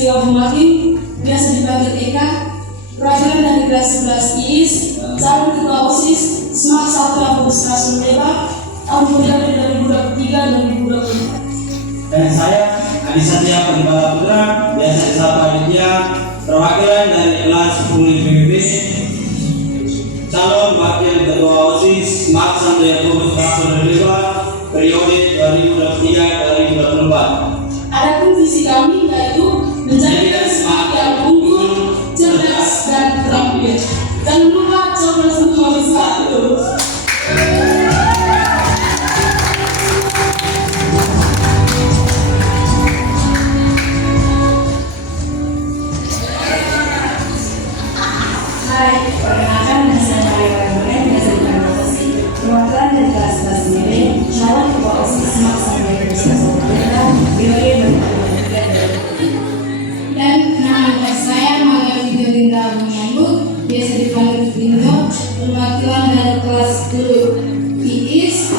Istiwa Bumatin, biasa dipanggil Eka, perwakilan dari kelas 11 IIS, calon ketua OSIS, SMAK 1 Agustus Rasul Leba, tahun pemilihan 2023-2024. Dan saya, Adi Satya Peribala Putra, biasa disapa Aditya, perwakilan dari kelas 10 PBB, calon wakil ketua OSIS, SMAK 1 Agustus Rasul Leba, periode 2023-2024. Adapun visi kami yaitu menjadikan SMAK yang unggul, cerdas, dan terampil. Jangan lupa coblos untuk nomor 1. Hai, perkenalkan saya Maria Warren, biasa dipanggil Osi. Perwakilan dari kelas 11 sendiri, calon ketua OSIS SMAK sampai periode 2023-2024. Dan nama saya Magali Gerindra Menyambut, biasa dipanggil Tindo, perwakilan dari kelas 10 IIS,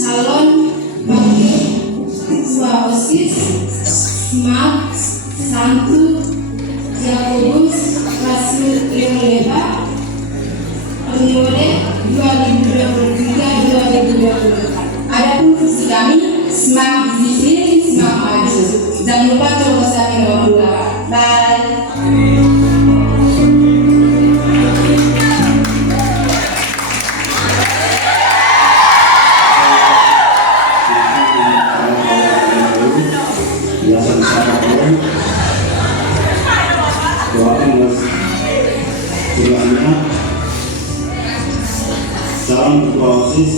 calon wakil ketua OSIS SMAK 1 Yakobus Rasul Leba, periode 2023-2024. Adapun visi kami, SMAK disiplin, SMAK maju. Jangan lupa coblos kami nomor 2. Bye. Biasa disapa oleh doakan sebelumnya calon ketua OSIS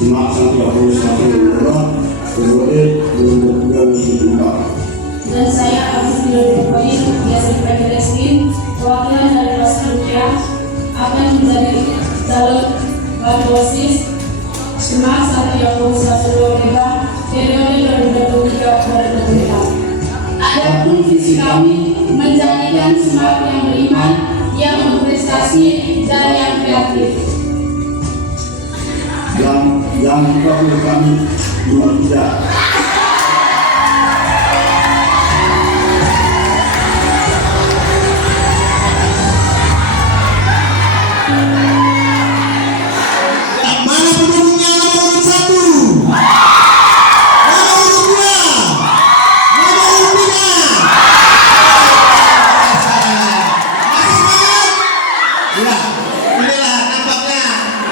SMAK 1 Agustus Rasul Leba, periode 2023-2024. Dan saya Agus Bilodipoi, biasa dipanggil Resmin, perwakilan dari kelas 10 ya, akan menjadi calon wakil OSIS SMAK 1 Yakobus Rasul Leba, periode 2023-2024. Adapun visi kami menjadikan SMAK yang beriman, yang berprestasi, dan yang kreatif. Yang perlu kami nomor 3. Mana pendukungnya nomor 1? Nomor 2? Nomor 3? Ya, inilah nampaknya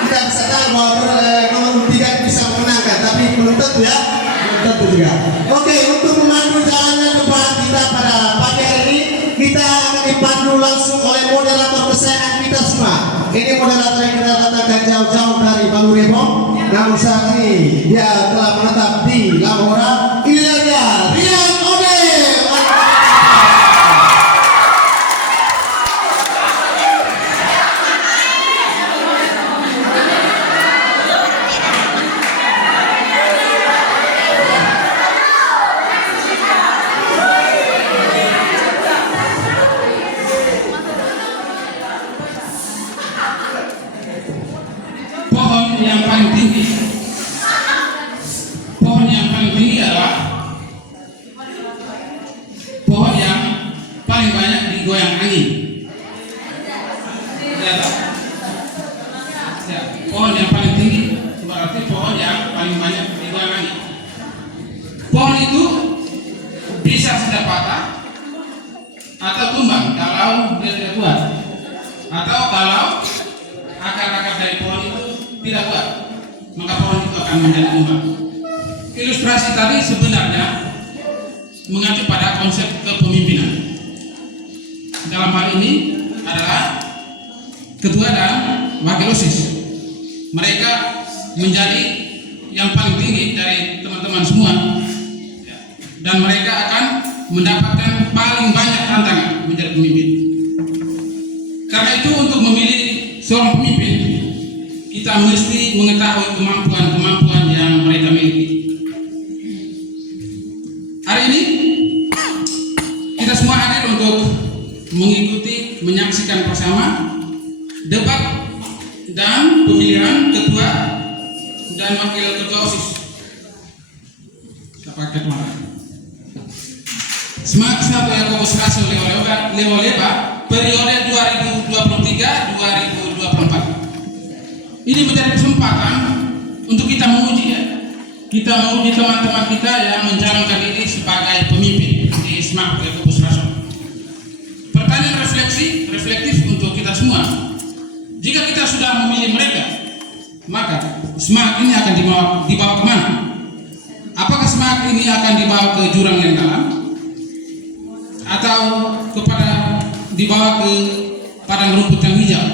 kita bisa tahu bahwa nomor 3 bisa memenangkan, tapi belum tentu ya, belum tentu juga. Oke, untuk memandu jalannya debat kita pada pagi hari ini, kita akan dipandu langsung oleh moderator kesayangan kita semua. Ini moderator yang kita datangkan jauh-jauh dari Palu Repong. Namun saat ini dia telah menetap di Lahora. Ini dia, Rian Odeh. Pohon yang paling tinggi adalah pohon yang paling banyak digoyang angin. Ya, pohon yang paling tinggi berarti pohon yang paling banyak digoyang angin. Pohon itu bisa sudah patah atau tumbang kalau dia tidak kuat, atau kalau akar-akar dari pohon itu tidak kuat, maka pohon itu akan menjadi tumbang. Ilustrasi tadi sebenarnya mengacu pada konsep kepemimpinan. Dalam hal ini adalah ketua dan wakil OSIS. Mereka menjadi yang paling tinggi dari teman-teman semua, dan mereka akan mendapatkan paling banyak tantangan menjadi pemimpin. Karena itu untuk memilih seorang pemimpin, kita mesti mengetahui kemampuan-kemampuan yang mereka miliki. Hari ini kita semua hadir untuk mengikuti, menyaksikan bersama debat dan pemilihan ketua dan wakil ketua OSIS. Kita pakai kemana? Semak Santo Yakobus Rasul Lewoleba periode 2023-2024. Ini menjadi kesempatan untuk kita menguji ya. Kita menguji teman-teman kita yang menjalankan diri sebagai pemimpin di Semak Yakobus Rasul. Pertanyaan reflektif untuk kita semua. Jika kita sudah memilih mereka, maka Semak ini akan dibawa kemana? Apakah Semak ini akan dibawa ke jurang yang dalam, atau dibawa ke padang rumput yang hijau?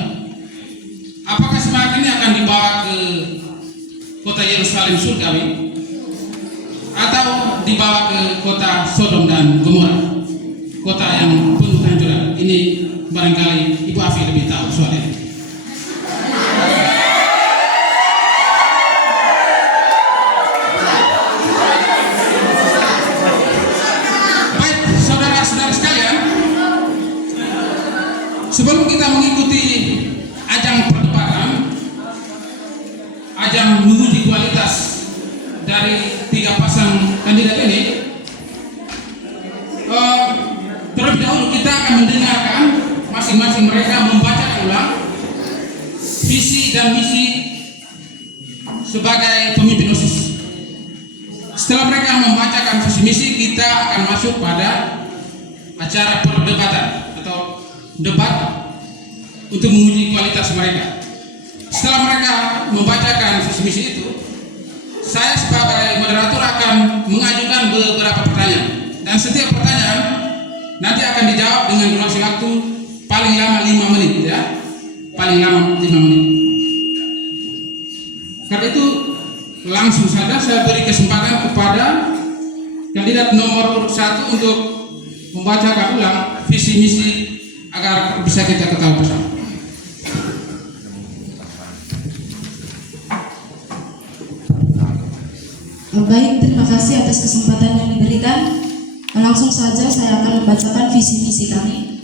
Apakah Semak ini akan dibawa ke kota Yerusalem surgawi, atau dibawa ke kota Sodom dan Gomora, kota yang penuh kehancuran? Ini barangkali Ibu Afi lebih tahu soal ini. Baik, saudara-saudara sekalian, sebelum kita mengikuti ajang perdebatan, ajang menguji kualitas dari 3 pasang kandidat ini, terlebih dahulu kita akan mendengarkan masing-masing mereka membaca ulang visi dan misi sebagai pemimpin OSIS. Setelah mereka membacakan visi misi, kita akan masuk pada acara perdebatan atau debat untuk menguji kualitas mereka. Setelah mereka membacakan visi misi itu, saya sebagai moderator akan mengajukan beberapa pertanyaan, dan setiap pertanyaan nanti akan dijawab dengan durasi waktu paling lama 5 menit ya. Paling lama 5 menit. Karena itu langsung saja saya beri kesempatan kepada kandidat nomor 1 untuk membacakan ulang visi misi agar bisa kita ketahui bersama. Baik, terima kasih atas kesempatan yang diberikan. Langsung saja saya akan membacakan visi misi kami.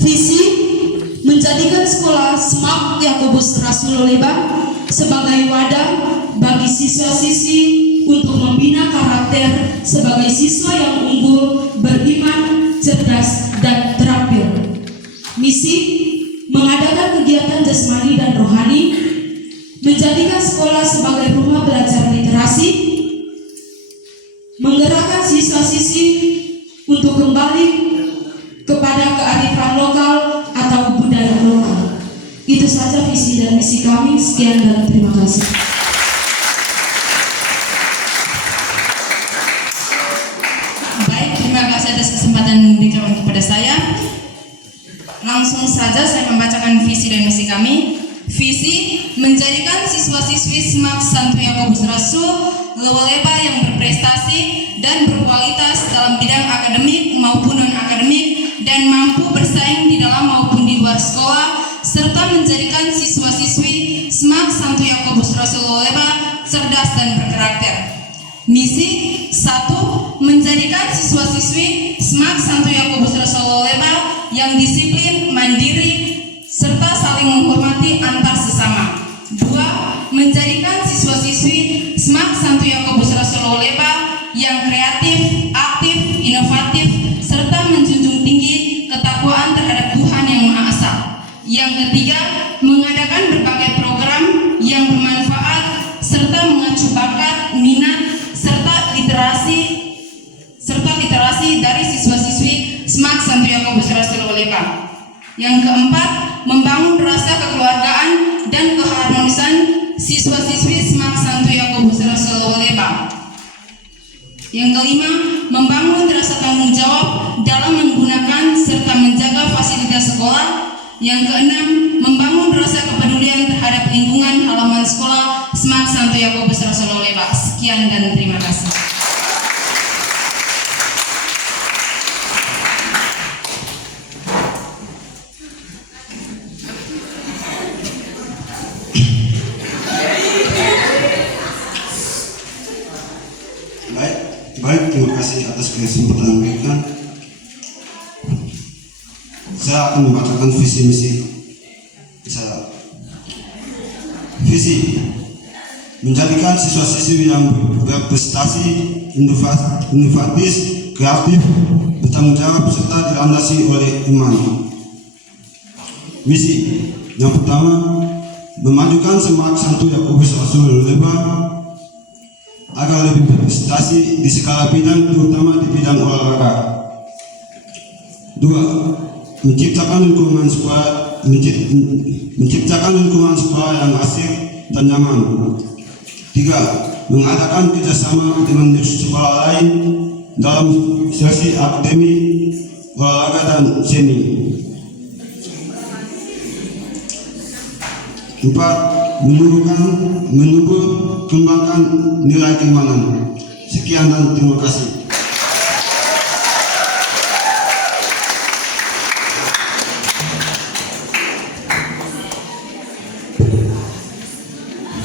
Visi menjadikan sekolah Semak Yakobus Rasul Lewoleba sebagai wadah bagi siswa-siswi untuk membina karakter sebagai siswa yang unggul, beriman, cerdas, dan terampil. Misi mengadakan kegiatan jasmani dan rohani, menjadikan sekolah sebagai rumah belajar literasi, menggerakkan siswa-siswi untuk kembali kepada kearifan lokal atau budaya lokal. Itu saja visi dan misi kami. Sekian dan terima kasih. Baik, terima kasih atas kesempatan yang diberikan kepada saya. Langsung saja saya membacakan visi dan misi kami. Visi menjadikan siswa-siswi Semak Santo Yakobus Rasul Lewoleba yang berprestasi dan berkualitas dalam bidang akademik maupun non-akademik dan mampu bersaing di dalam maupun di luar sekolah, serta menjadikan siswa-siswi Semak Santo Yakobus Rasul Lewoleba cerdas dan berkarakter. Misi 1. Menjadikan siswa-siswi Semak Santo Yakobus Rasul Lewoleba yang disiplin, mandiri, serta saling menghormati antar sesama. 2. Menjadikan siswa-siswi Semak Santo Yakobus Rasul Lewoleba yang kreatif, aktif, inovatif, serta menjunjung tinggi ketakwaan terhadap Tuhan Yang Maha Esa. Yang ketiga, mengadakan berbagai program yang bermanfaat serta mengacu bakat, minat, serta literasi dari siswa-siswi Semak Santo Yakobus Rasul Lewoleba. Yang keempat, membangun rasa kekeluargaan dan keharmonisan siswa-siswi Semak Santo Yakobus Rasul Lewoleba. Yang kelima, membangun rasa tanggung jawab dalam menggunakan serta menjaga fasilitas sekolah. Yang keenam, membangun rasa kepedulian terhadap lingkungan halaman sekolah Semak Santo Yakobus Rasul Lewoleba. Sekian dan terima kasih. Baik, terima kasih atas kesempatan mereka. Saya akan membacakan visi misi saya. Visi menjadikan siswa-siswi yang berprestasi, inovatif, kreatif, bertanggung jawab serta dilandasi oleh iman. Misi yang pertama, memajukan semangat Santo Yakobus Rasul Leba agar lebih berprestasi di segala bidang, terutama di bidang olahraga. 2. Menciptakan lingkungan sekolah yang asik dan nyaman. 3. Mengadakan kerjasama dengan sekolah lain dalam sesi akademi, olahraga dan seni. 4. Menumbuh kembangkan nilai keimanan. Sekian dan terima kasih.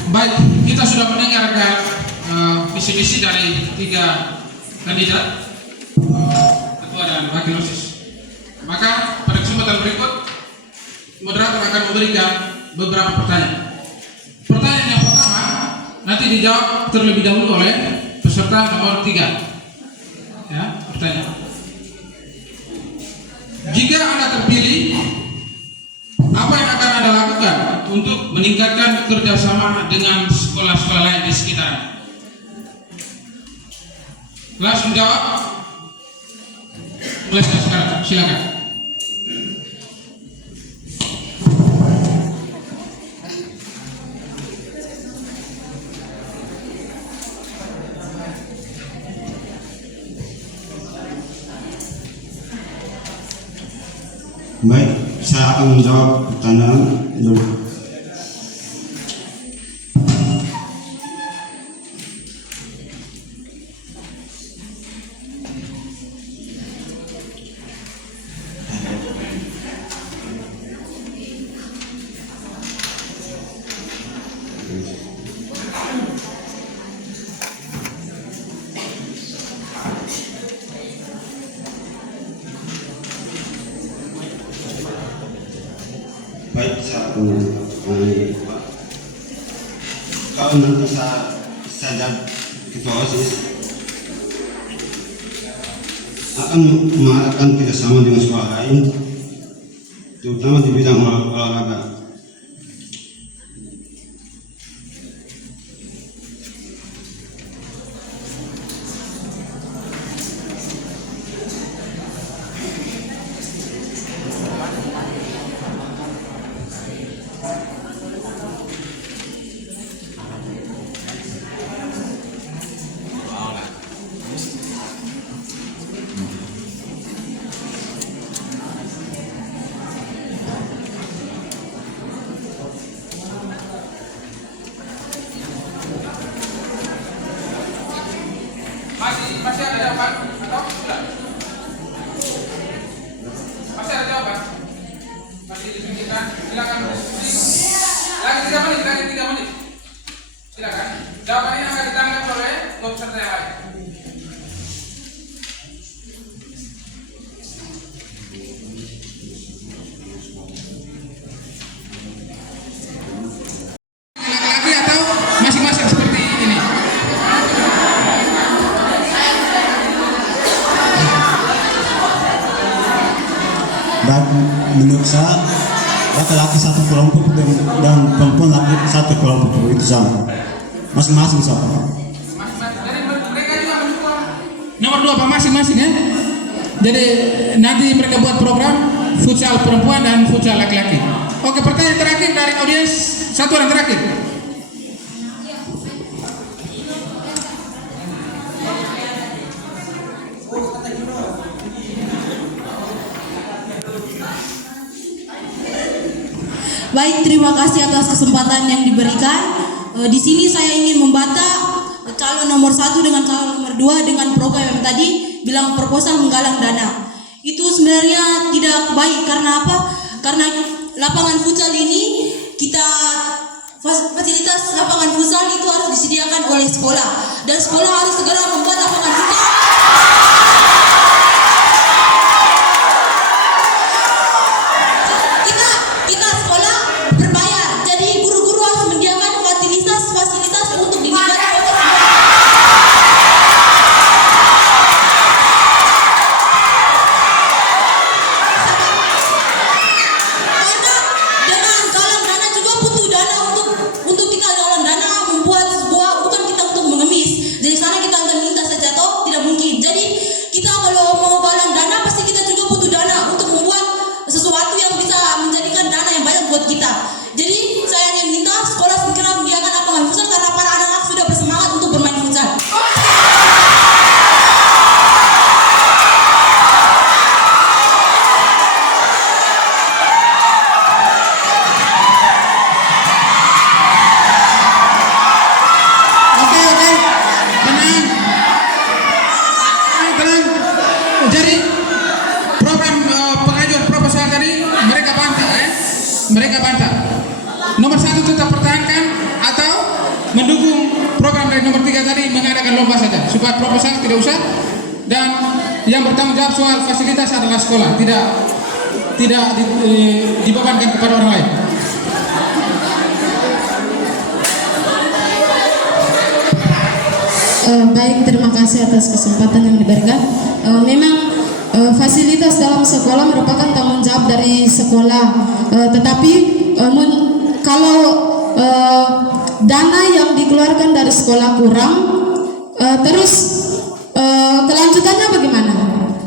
Baik, kita sudah mendengarkan visi-misi dari 3 kandidat, ketua dan wakil OSIS. Maka pada kesempatan berikut, moderator akan memberikan beberapa pertanyaan. Pertanyaan yang pertama nanti dijawab terlebih dahulu oleh peserta nomor 3. Ya, pertanyaan. Jika Anda terpilih, apa yang akan Anda lakukan untuk meningkatkan kerjasama dengan sekolah-sekolah lain di sekitar? Langsung jawab. Mulai sekarang, silakan. Baik, saya akan menjawab pertanyaan dulu. Baik, saya akan menjawab. Kalau nanti saya ketua OSIS akan mengadakan kerjasama dengan sekolah lain, terutama di bidang olahraga. Masih ada jawaban atau sudah? Masih ada jawaban? Masih dipikirkan? Silakan. Lagi 3 menit. Silakan. Jawaban ini akan ditanggapi oleh peserta yang lain. Laki-laki atau masing-masing seperti ini? Dan menurut saya laki-laki satu kelompok dan perempuan laki satu kelompok, itu sama, masing-masing sama. Jadi mereka juga mendukung nomor 2 Pak masing-masing ya. Jadi nanti mereka buat program futsal perempuan dan futsal laki-laki. Oke, pertanyaan terakhir dari audiens, satu orang terakhir. Baik, terima kasih atas kesempatan yang diberikan. Di sini saya ingin membantah calon nomor 1 dengan calon nomor 2 dengan program yang tadi bilang proposal menggalang dana. Itu sebenarnya tidak baik. Karena apa? Karena lapangan futsal ini fasilitas lapangan futsal itu harus disediakan oleh sekolah, dan sekolah harus segera membuat lapangan futsal. Kita sekolah berbayar, jadi guru-guru harus menyediakan fasilitas untuk Kita kalau mau galang dana pasti kita juga butuh dana untuk membuat sesuatu yang bisa menjadikan dana yang banyak buat kita. Jadi saya yang minta sekolah segera menyediakan lapangan futsal karena para anak-anak sudah bersemangat untuk bermain futsal. Tenang. Jadi program pengajuan proposal tadi mereka bantah ya. Mereka bantah. Nomor 1 tetap pertahankan atau mendukung program dari nomor 3 tadi mengadakan lomba saja supaya proposal tidak usah, dan yang bertanggung jawab soal fasilitas adalah sekolah, tidak dibebankan kepada orang lain. Baik, terima kasih atas kesempatan yang diberikan. Memang fasilitas dalam sekolah merupakan tanggung jawab dari sekolah, tetapi kalau dana yang dikeluarkan dari sekolah kurang, terus kelanjutannya bagaimana?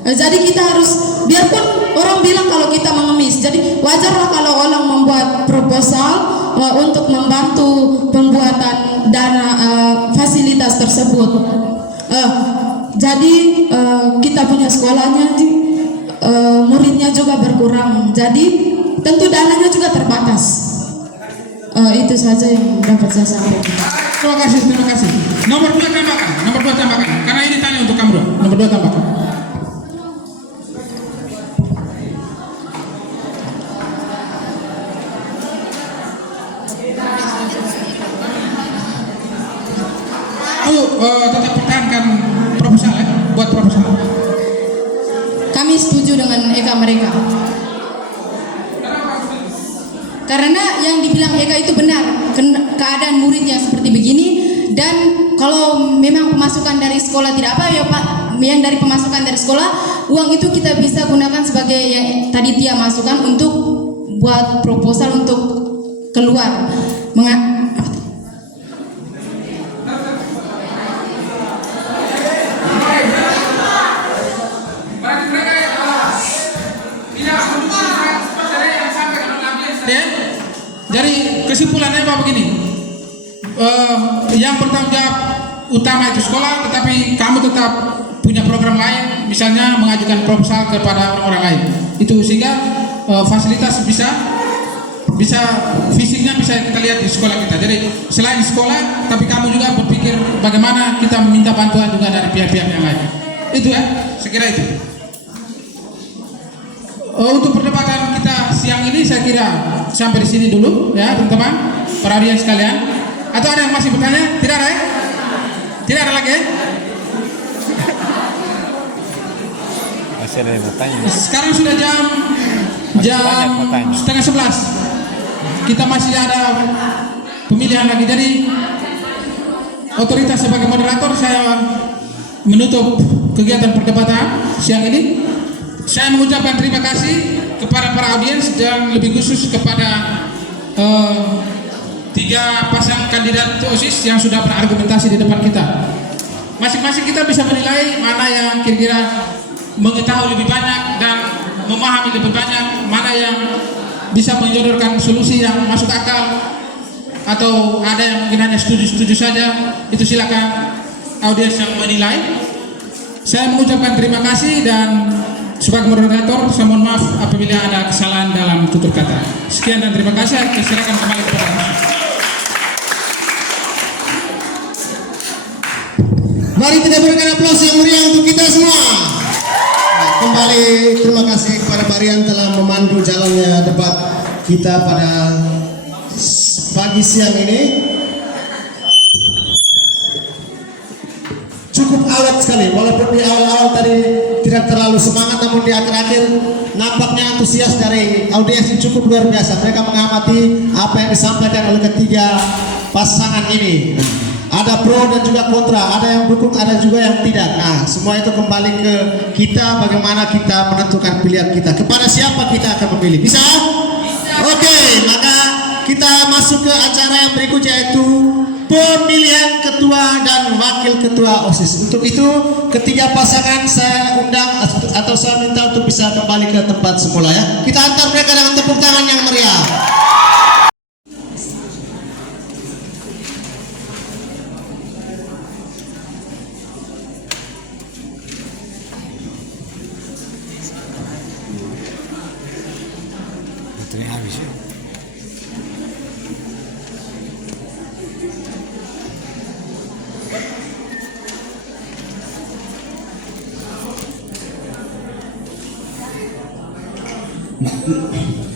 Jadi kita harus, biarpun orang bilang kalau kita mengemis, jadi wajarlah kalau orang membuat proposal untuk membantu pembuatan dana fasilitas tersebut. Jadi kita punya sekolahnya, muridnya juga berkurang, jadi tentu dananya juga terbatas. Itu saja yang dapat saya sampaikan. Terima kasih. Nomor 2 tambahkan, karena ini tanya untuk kamu. Nomor 2 tambahkan. Tetap pertahankan proposal ya, buat proposal. Kami setuju dengan Eka mereka. Karena yang dibilang Eka itu benar, keadaan muridnya seperti begini, dan kalau memang pemasukan dari sekolah tidak apa ya Pak, yang dari pemasukan dari sekolah, uang itu kita bisa gunakan sebagai yang tadi Tia masukkan untuk buat proposal untuk keluar. Jadi kesimpulannya Pak begini, yang bertanggung jawab utama itu sekolah, tetapi kamu tetap punya program lain, misalnya mengajukan proposal kepada orang lain. Itu sehingga fasilitas bisa fisiknya bisa kita lihat di sekolah kita. Jadi selain sekolah, tapi kamu juga berpikir bagaimana kita meminta bantuan juga dari pihak-pihak yang lain. Itu ya, sekira itu. Untuk perdebatan kita siang ini saya kira sampai di sini dulu ya teman-teman, para audiens sekalian. Atau ada yang masih bertanya? Tidak ada ya? Tidak ada lagi ya? Masih ada yang bertanya. Sekarang sudah jam 10:30. Kita masih ada pemilihan lagi. Jadi otoritas sebagai moderator, saya menutup kegiatan perdebatan siang ini. Saya mengucapkan terima kasih kepada para audiens dan lebih khusus kepada 3 pasang kandidat OSIS yang sudah berargumentasi di depan kita. Masing-masing kita bisa menilai mana yang kira-kira mengetahui lebih banyak dan memahami lebih banyak, mana yang bisa menyodorkan solusi yang masuk akal, atau ada yang mungkin hanya setuju-setuju saja. Itu silakan audiens yang menilai. Saya mengucapkan terima kasih dan sebagai moderator, saya mohon maaf apabila ada kesalahan dalam tutur kata. Sekian dan terima kasih. Saya silakan kembali kepada Anda. Mari kita berikan aplaus yang meriah untuk kita semua. Nah, kembali terima kasih kepada Marian telah memandu jalannya debat kita pada pagi siang ini. Cukup awet sekali, walaupun di awal-awal tadi tidak terlalu semangat, namun di akhir-akhir nampaknya antusias dari audiens yang cukup luar biasa. Mereka mengamati apa yang disampaikan oleh ketiga pasangan ini. Ada pro dan juga kontra, ada yang dukung, ada juga yang tidak. Nah, semua itu kembali ke kita, bagaimana kita menentukan pilihan kita, kepada siapa kita akan memilih. Bisa? Oke, maka kita masuk ke acara yang berikutnya, yaitu pemilihan ketua dan wakil ketua OSIS. Untuk itu ketiga pasangan saya undang atau saya minta untuk bisa kembali ke tempat semula ya. Kita antar mereka dengan tepuk tangan yang meriah. Baterai habis ya.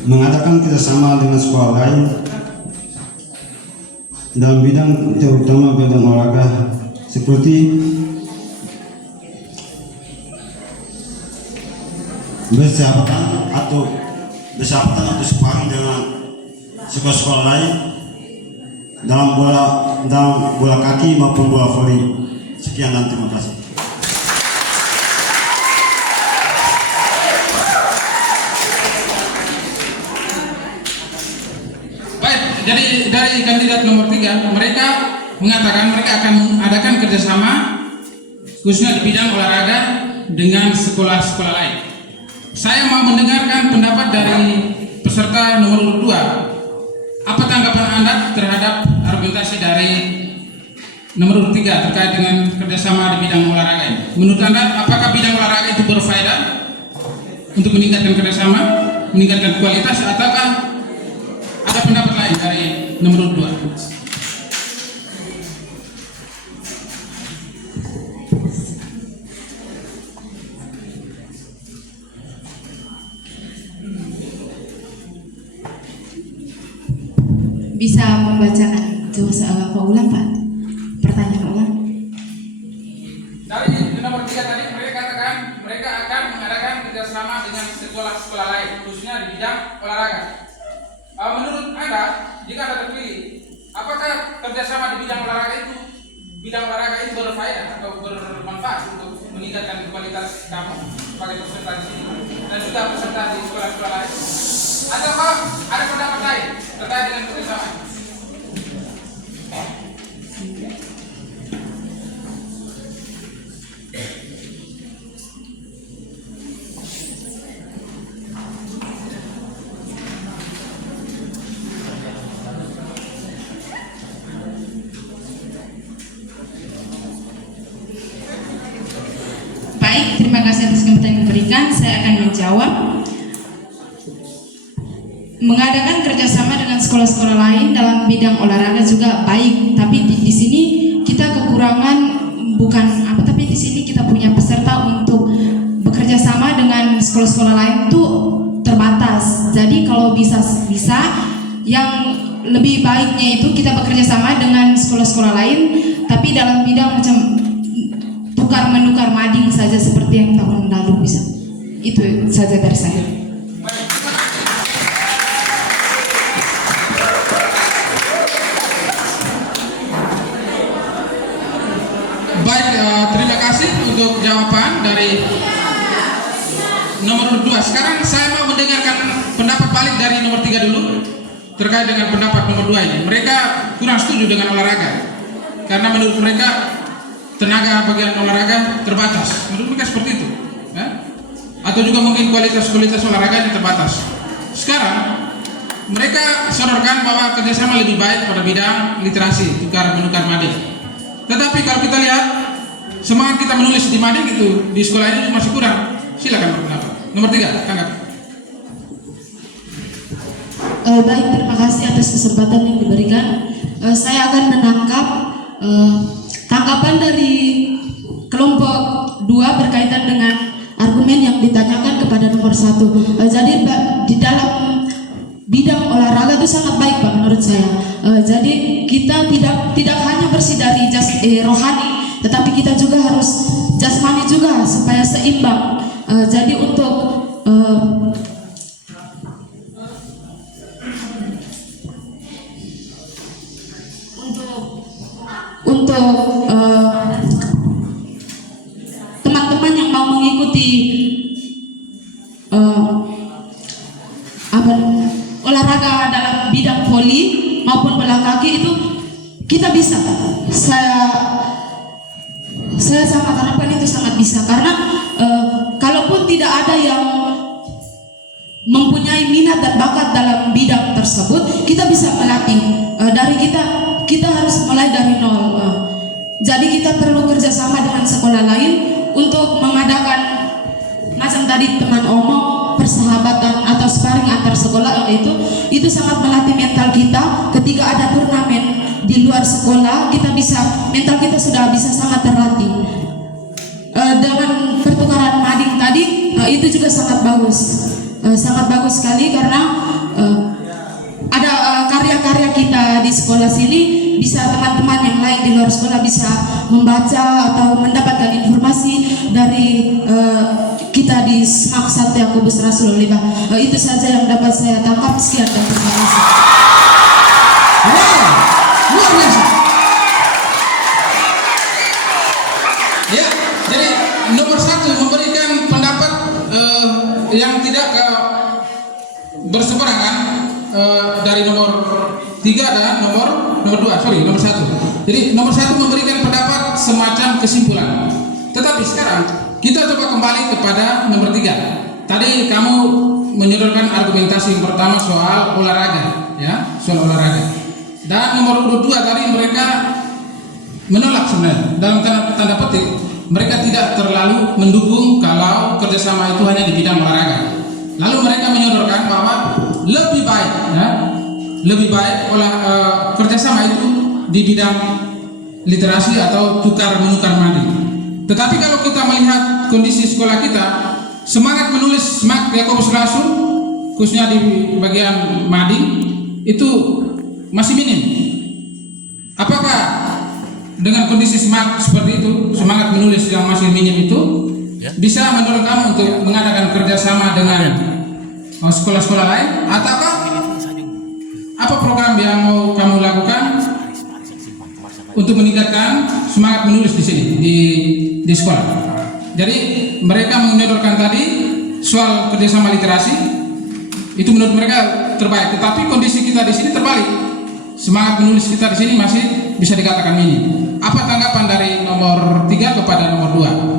Mengadakan kerjasama dengan sekolah lain dalam bidang terutama bidang olahraga seperti bersahabatan atau sparring dengan sekolah-sekolah lain dalam bola kaki maupun bola voli. Sekian dan terima kasih. Jadi dari kandidat nomor 3, mereka mengatakan mereka akan mengadakan kerjasama khususnya di bidang olahraga dengan sekolah-sekolah lain. Saya mau mendengarkan pendapat dari peserta nomor 2. Apa tanggapan Anda terhadap argumentasi dari nomor 3 terkait dengan kerjasama di bidang olahraga ini? Menurut Anda, apakah bidang olahraga itu berfaedah untuk meningkatkan kerjasama, meningkatkan kualitas, ataukah ada pendapat lain dari nomor 2? Bisa membacakan coba ulang Pak, pertanyaan ulang. Dari nomor 3 tadi mereka katakan mereka akan mengadakan kerjasama dengan sekolah-sekolah lain khususnya di bidang olahraga. Menurut Anda, jika Anda terpilih, apakah kerjasama di bidang olahraga itu berfaedah atau bermanfaat untuk meningkatkan kualitas kamu sebagai peserta di sini dan juga peserta di sekolah-sekolah lain? Ataukah ada pendapat lain terkait dengan kerjasama? Baik, terima kasih atas kesempatan yang diberikan. Saya akan menjawab. Mengadakan kerjasama dengan sekolah-sekolah lain dalam bidang olahraga juga baik, tapi di sini kita kekurangan bukan apa, tapi di sini kita punya peserta untuk bekerja sama dengan sekolah-sekolah lain itu terbatas. Jadi kalau bisa yang lebih baiknya itu kita bekerja sama dengan sekolah-sekolah lain, tapi dalam bidang macam tukar menukar mading saja seperti yang tahun lalu bisa. Itu saja dari saya. Baik, terima kasih untuk jawaban dari nomor 2. Sekarang saya mau mendengarkan pendapat balik dari nomor 3 dulu terkait dengan pendapat nomor 2 ini. Mereka kurang setuju dengan olahraga karena menurut mereka tenaga bagian olahraga terbatas. Menurut mereka seperti itu, ya? Atau juga mungkin kualitas olahraga yang terbatas. Sekarang mereka sodorkan bahwa kerjasama lebih baik pada bidang literasi, tukar menukar mading. Tetapi kalau kita lihat semangat kita menulis di mading itu di sekolah ini masih kurang. Silakan berpendapat. Nomor 3, tanggap. Baik, terima kasih atas kesempatan yang diberikan. Saya akan menangkap tanggapan dari kelompok 2 berkaitan dengan argumen yang ditanyakan kepada nomor 1. Jadi di dalam bidang olahraga itu sangat baik Pak menurut saya. Jadi kita tidak hanya bersih dari rohani, tetapi kita juga harus jasmani juga supaya seimbang. Jadi untuk teman-teman yang mau mengikuti olahraga dalam bidang voli maupun bola kaki itu kita bisa. Saya sangat harapkan itu sangat bisa, karena kalaupun tidak ada yang mempunyai minat dan bakat dalam bidang tersebut, kita bisa melatih. Dari kita harus mulai dari nol. Jadi kita perlu kerjasama dengan sekolah lain untuk mengadakan macam tadi teman omong, persahabatan atau sparring antar sekolah. Itu sangat melatih mental kita. Ketika ada turnamen di luar sekolah, mental kita sudah bisa sangat terlatih. Dengan pertukaran mading tadi, itu juga sangat bagus sekali, karena ada karya-karya kita di sekolah sini, bisa teman-teman yang lain di luar sekolah bisa membaca atau mendapatkan informasi dari kita di SMAK 1 Yakobus Rasul Liba. Itu saja yang dapat saya tangkap. Sekian dan terima kasih. Wow, luar biasa. Ya, jadi nomor 1 memberikan pendapat yang tidak berseberangan dari nomor 3 dan nomor 1. Jadi nomor 1 memberikan pendapat semacam kesimpulan. Tetapi sekarang kita coba kembali kepada nomor 3. Tadi kamu menyodorkan argumentasi yang pertama soal olahraga, ya, soal olahraga. Dan nomor 2 tadi mereka menolak sebenarnya, dalam tanda petik mereka tidak terlalu mendukung kalau kerjasama itu hanya di bidang olahraga. Lalu mereka menyodorkan bahwa lebih baik kerjasama itu di bidang literasi atau tukar menukar mading. Tetapi kalau kita melihat kondisi sekolah kita, semangat menulis SMAK Yakobus Rasul khususnya di bagian mading itu masih minim. Apakah dengan kondisi SMAK seperti itu, semangat menulis yang masih minim itu bisa mendorong kamu untuk mengadakan kerjasama dengan sekolah-sekolah lain, ataukah apa program yang mau kamu lakukan untuk meningkatkan semangat menulis di sini di sekolah? Jadi mereka menyodorkan tadi soal kerjasama literasi itu menurut mereka terbaik, tetapi kondisi kita di sini terbalik. Semangat menulis kita di sini masih bisa dikatakan minim. Apa tanggapan dari nomor 3 kepada nomor 2?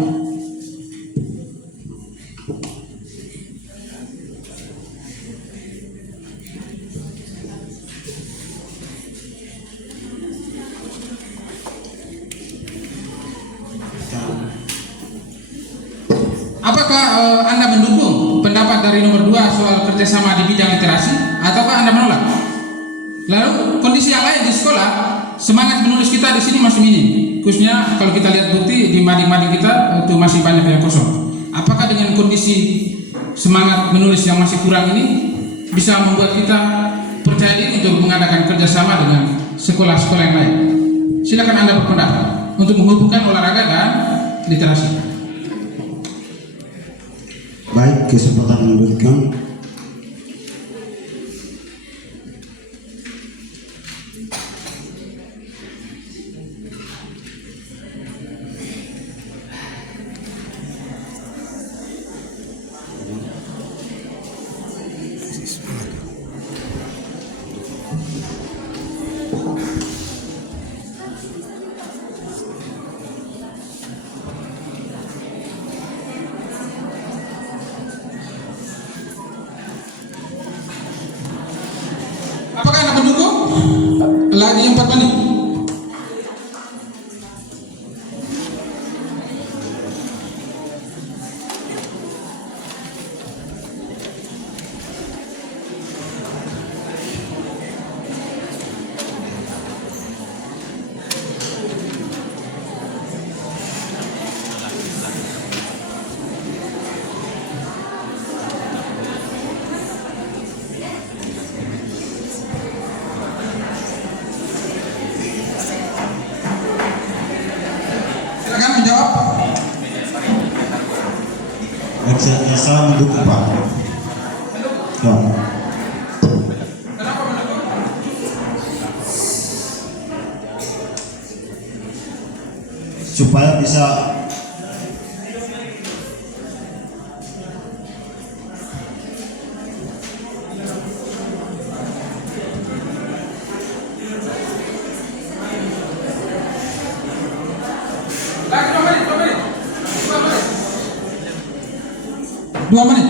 Apakah Anda mendukung pendapat dari nomor 2 soal kerjasama di bidang literasi, ataukah Anda menolak? Lalu kondisi yang lain di sekolah, semangat menulis kita di sini masih minim. Khususnya kalau kita lihat bukti di mading-mading kita itu masih banyak yang kosong. Apakah dengan kondisi semangat menulis yang masih kurang ini bisa membuat kita percaya diri untuk mengadakan kerjasama dengan sekolah-sekolah yang lain? Silakan Anda berpendapat untuk menghubungkan olahraga dan literasi. Baik, kesempatan yang diberikan. Apakah Anda mendukung lagi 4 menit? Silakan menjawab. Saya mendukung, Pak. Ya. Kenapa mendukung? Supaya bisa 2 menit.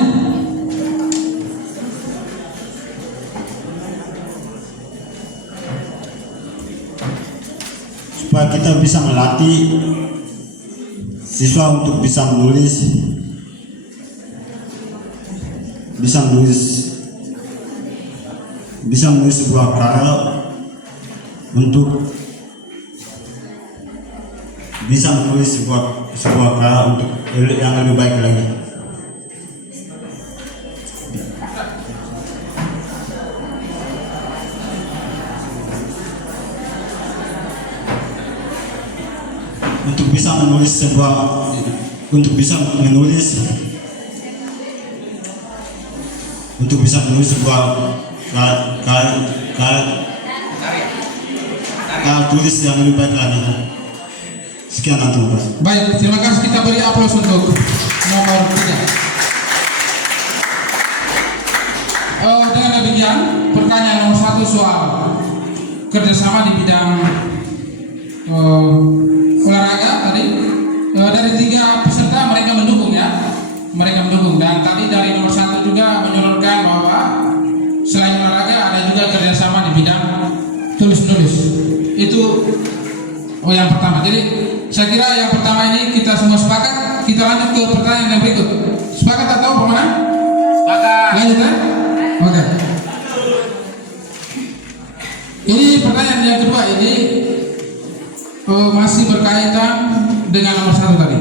Supaya kita bisa melatih siswa untuk bisa menulis sebuah karya, untuk bisa menulis sebuah karya untuk yang lebih baik lagi. Untuk bisa menulis sebuah karya tulis yang lebih baik lagi. Sekian, terima kasih. Baik, terima kasih, kita beri aplaus untuk nomor 3. Dengan demikian, pertanyaan nomor 1 soal kerjasama di bidang olahraga tadi, dari 3 peserta mereka mendukung ya, dan tadi dari nomor 1 juga menyorotkan bahwa selain olahraga ada juga kerjasama di bidang tulis-menulis. Itu yang pertama. Jadi saya kira yang pertama ini kita semua sepakat. Kita lanjut ke pertanyaan yang berikut. Sepakat atau bagaimana? Sepakat. Lanjut ya? Oke. Ini pertanyaan yang kedua ini masih berkaitan dengan nomor 1 tadi.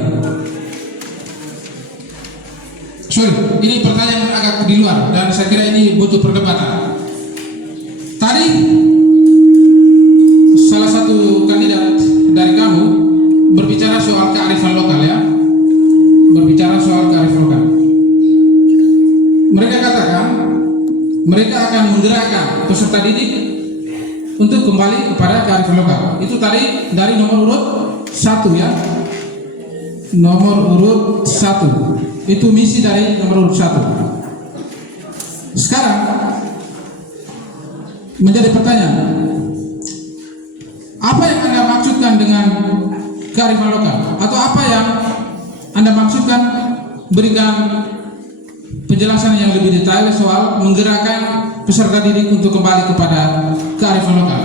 Sorry, ini pertanyaan agak di luar dan saya kira ini butuh perdebatan. Tadi salah satu kandidat dari kamu berbicara soal kearifan lokal ya, Mereka katakan mereka akan menggerakkan peserta didik untuk kembali kepada kearifan lokal. Itu tadi dari nomor urut 1 ya. Nomor urut 1. Itu misi dari nomor urut 1. Sekarang menjadi pertanyaan, apa yang Anda maksudkan dengan kearifan lokal? Atau apa yang Anda maksudkan, berikan penjelasan yang lebih detail soal menggerakkan peserta didik untuk kembali kepada kearifan lokal.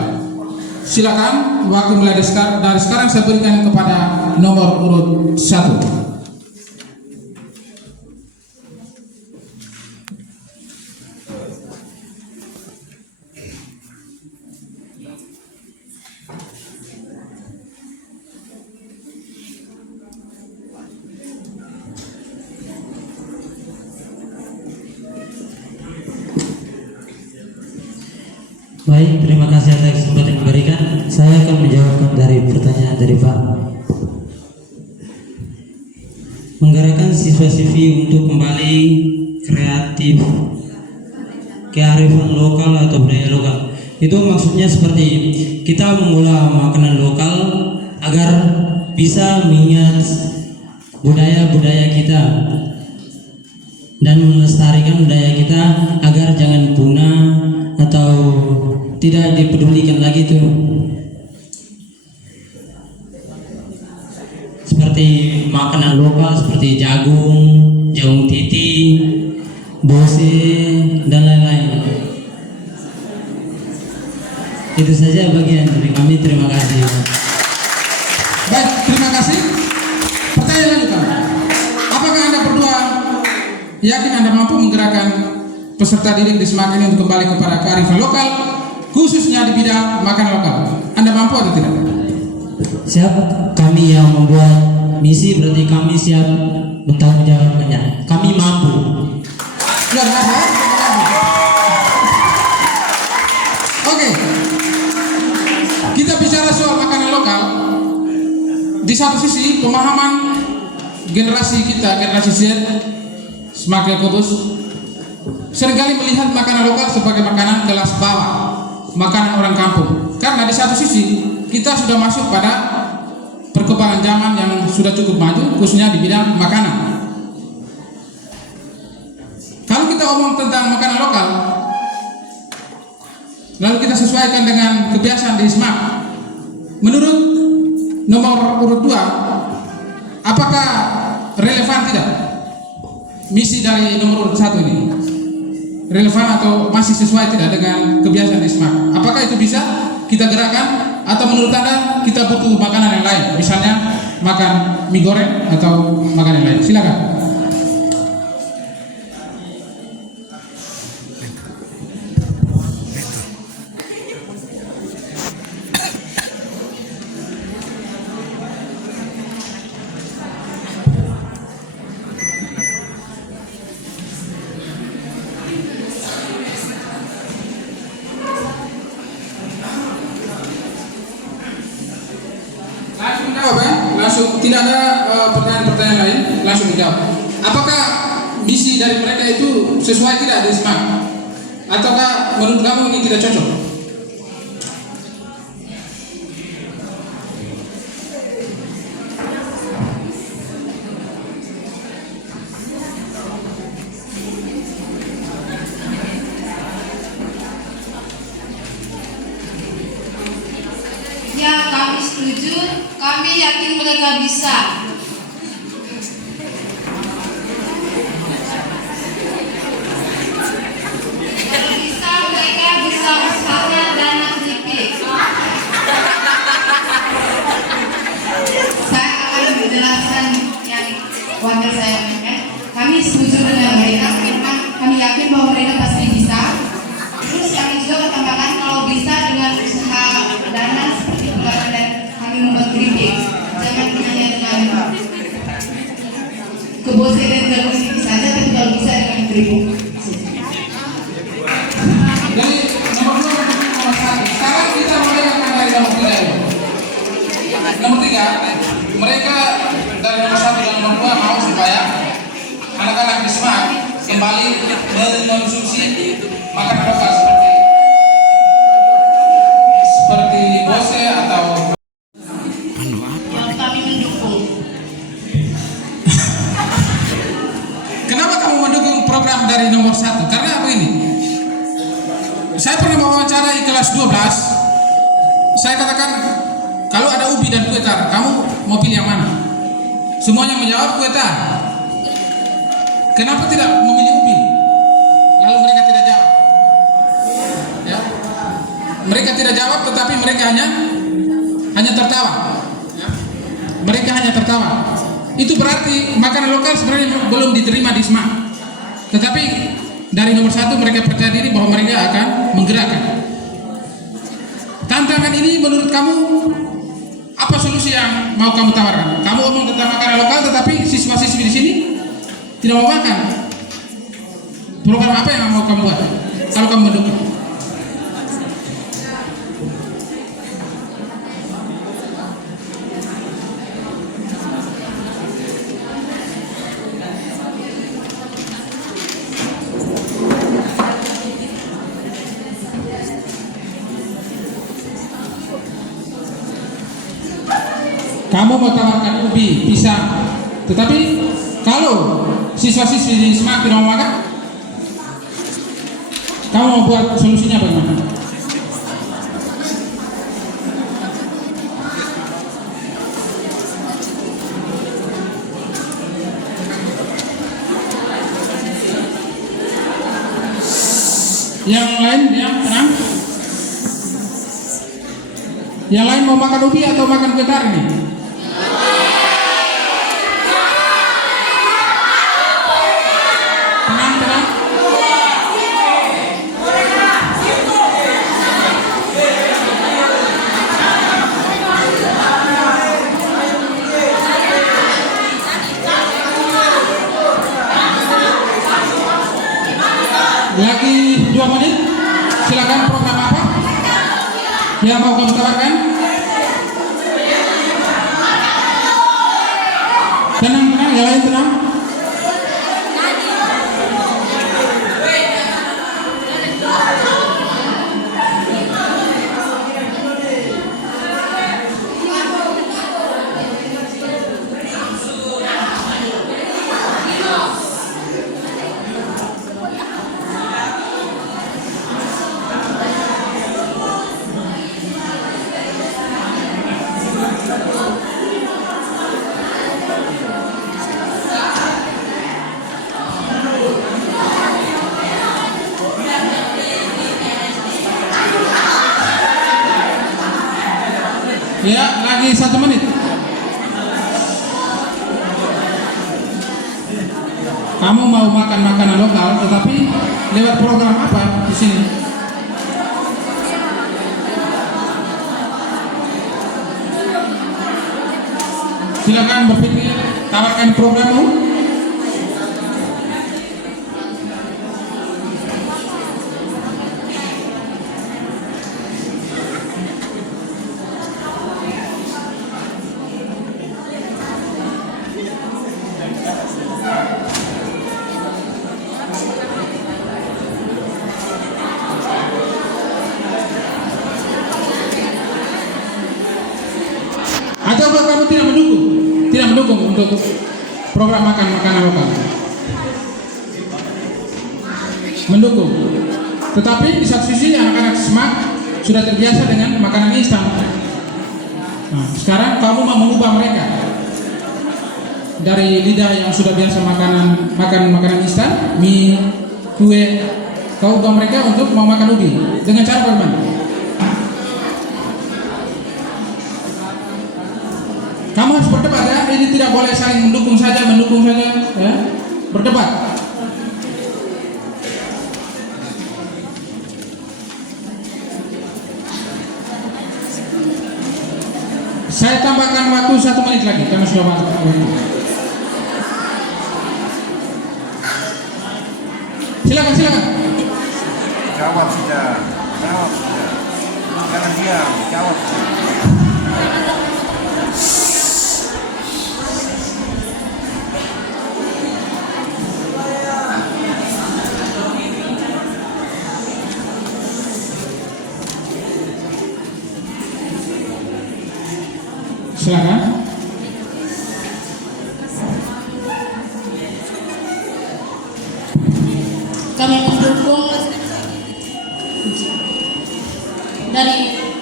Silakan, waktu mulai dari sekarang saya berikan kepada nomor urut 1. Baik, terima kasih atas kesempatan yang diberikan. Saya akan menjawabkan dari pertanyaan dari Pak. Menggerakkan siswa-siswi untuk kembali kreatif, kearifan lokal atau budaya lokal. Itu maksudnya seperti kita mengolah makanan lokal agar bisa mengingat budaya-budaya kita dan melestarikan budaya kita agar jangan punah atau tidak dipedulikan lagi tuh. Seperti makanan lokal seperti jagung titi, bose dan lain-lain. Itu saja bagian dari kami, terima kasih. Baik, terima kasih. Pertanyaan lanjutan. Apakah Anda berdua yakin Anda mampu menggerakkan peserta didik di SMAK ini untuk kembali kepada kearifan lokal, khususnya di bidang makanan lokal? Anda mampu atau tidak? Siap, kami yang membuat misi berarti kami siap bertanggung jawabnya. Kami mampu. Luar biasa. Oke. Kita bicara soal makanan lokal. Di satu sisi pemahaman generasi kita, generasi Z, SMAK Yakobus, seringkali melihat makanan lokal sebagai makanan kelas bawah, makanan orang kampung. Karena di satu sisi kita sudah masuk pada perkembangan zaman yang sudah cukup maju, khususnya di bidang makanan. Kalau kita omong tentang makanan lokal, lalu kita sesuaikan dengan kebiasaan di SMAK, menurut nomor urut 2, apakah relevan tidak? misi dari nomor 1 ini relevan atau masih sesuai tidak dengan kebiasaan di SMAK? Apakah itu bisa kita gerakkan atau menurut Anda kita butuh makanan yang lain, misalnya makan mie goreng atau makan yang lain? Silakan. Langsung jawab ya, langsung, tidak ada pertanyaan-pertanyaan lain, langsung dijawab. Apakah misi dari mereka itu sesuai tidak di SMAK? Ataukah menurut kamu ini tidak cocok? Ya, kami setuju. Kami yakin mereka bisa. Kalau bisa, mereka bisa usaha dana sedikit. Saya akan menjelaskan yang wakil saya sampaikan. Kami setuju dengan mereka karena kami yakin bahwa mereka pasti bisa. Terus kami juga tambahkan kalau bisa dengan usaha dana seperti pengalaman dan kami membuat keripik. Jangan hanya dengan kebosan dan gabung sedikit saja, tapi kalau bisa dengan keripik. Jadi nomor 2 dan nomor 1. Sekarang kita mulai akan dari nomor 3 ya. Nomor 3, mereka dari nomor 1 dan nomor 2 mau supaya anak-anak di SMAK kembali mengonsumsi makanan lokal seperti bose atau Yang kami mendukung. Kenapa kamu mendukung program dari nomor 1? Karena apa ini? Saya pernah mewawancarai kelas 12. Saya katakan, kalau ada ubi dan kue tar, kamu mau pilih yang mana? Semuanya menjawab kue tar. Kenapa tidak memilih ubi? Lalu mereka tidak jawab. Ya. Mereka tidak jawab, tetapi mereka hanya tertawa. Ya. Mereka hanya tertawa. Itu berarti makanan lokal sebenarnya belum diterima di SMAK. Tetapi dari nomor 1 mereka percaya diri bahwa mereka akan menggerakkan. Tantangan ini menurut kamu apa solusi yang mau kamu tawarkan? Kamu omong tentang makanan lokal, tetapi siswa-siswi di sini tidak mau makan. Program apa yang mau kamu buat? Kalau kamu mendukung? Kamu mau tawarkan ubi, pisang, tetapi kalau siswa-siswi di SMAK tidak mau makan, kamu mau buat solusinya bagaimana? Yang lain, ya, tenang. Yang lain mau makan ubi atau makan kue tar ini? Tenang. Lagi 2 menit. Silakan, program apa yang mau kamu tawarkan? Tenang, yang lain tenang. Ya, lagi 1 menit. Kamu mau makan makanan lokal, tetapi lewat program apa di sini? Silakan berpikir, tawarkan programmu. Atau kamu tidak mendukung untuk program makan makanan lokal? Mendukung. Tetapi di satu sisi anak-anak SMAK sudah terbiasa dengan makanan instan. Nah, sekarang kamu mau mengubah mereka dari lidah yang sudah biasa makan makanan instan, mie, kue, kau ubah mereka untuk mau makan ubi dengan cara bagaimana? Kamu harus berdebat ya, ini tidak boleh saling mendukung saja ya. Berdebat. Saya tambahkan waktu 1 menit lagi karena sudah masuk waktu. Silakan. Jawab sudah. Jangan diam, jawab. Silakan. Kami mendukung dari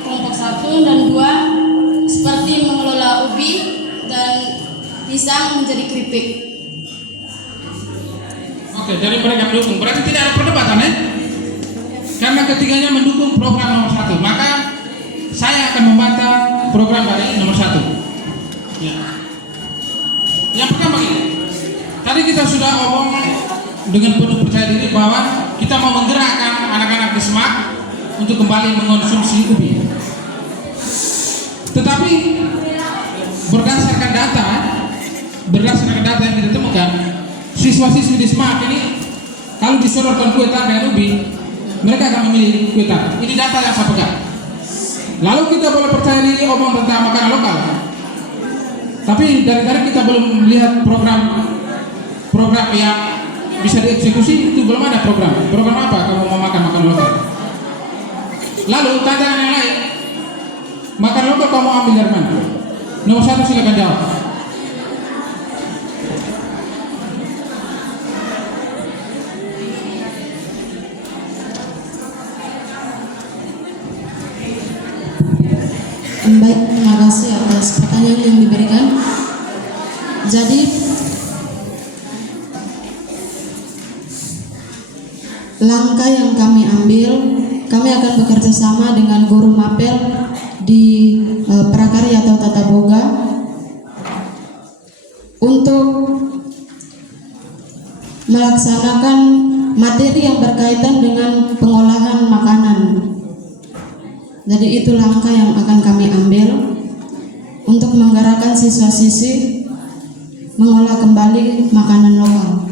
kelompok 1 dan 2 seperti mengelola ubi dan pisang menjadi keripik. Oke, jadi mereka mendukung. Berarti tidak ada perdebatan ya? Karena ketiganya mendukung program nomor 1, maka saya akan membantah program dari nomor 1. Ya. Yang pertama ini, tadi kita sudah omong dengan penuh percaya diri bahwa kita mau menggerakkan anak-anak di SMAK untuk kembali mengonsumsi ubi. Tetapi berdasarkan data yang kita temukan, siswa-siswi di SMAK ini kalau disodorkan kue tar dan ubi, mereka akan memilih kue tar. Ini data yang saya pegang. Lalu kita boleh percaya diri omong tentang makanan lokal, tapi dari tadi kita belum melihat program yang bisa dieksekusi. Itu belum ada program apa kamu mau makan makanan lokal. Lalu tantangan yang lain, makanan lokal kamu ambil dari mana? Nomor 1 silakan jawab. Baik, terima kasih atas pertanyaan yang diberikan. Jadi langkah yang kami ambil, kami akan bekerja sama dengan guru mapel di Prakarya atau Tata Boga untuk melaksanakan materi yang berkaitan dengan pengolahan makanan. Jadi itu langkah yang akan kami ambil untuk menggerakkan siswa-siswi mengolah kembali makanan lokal.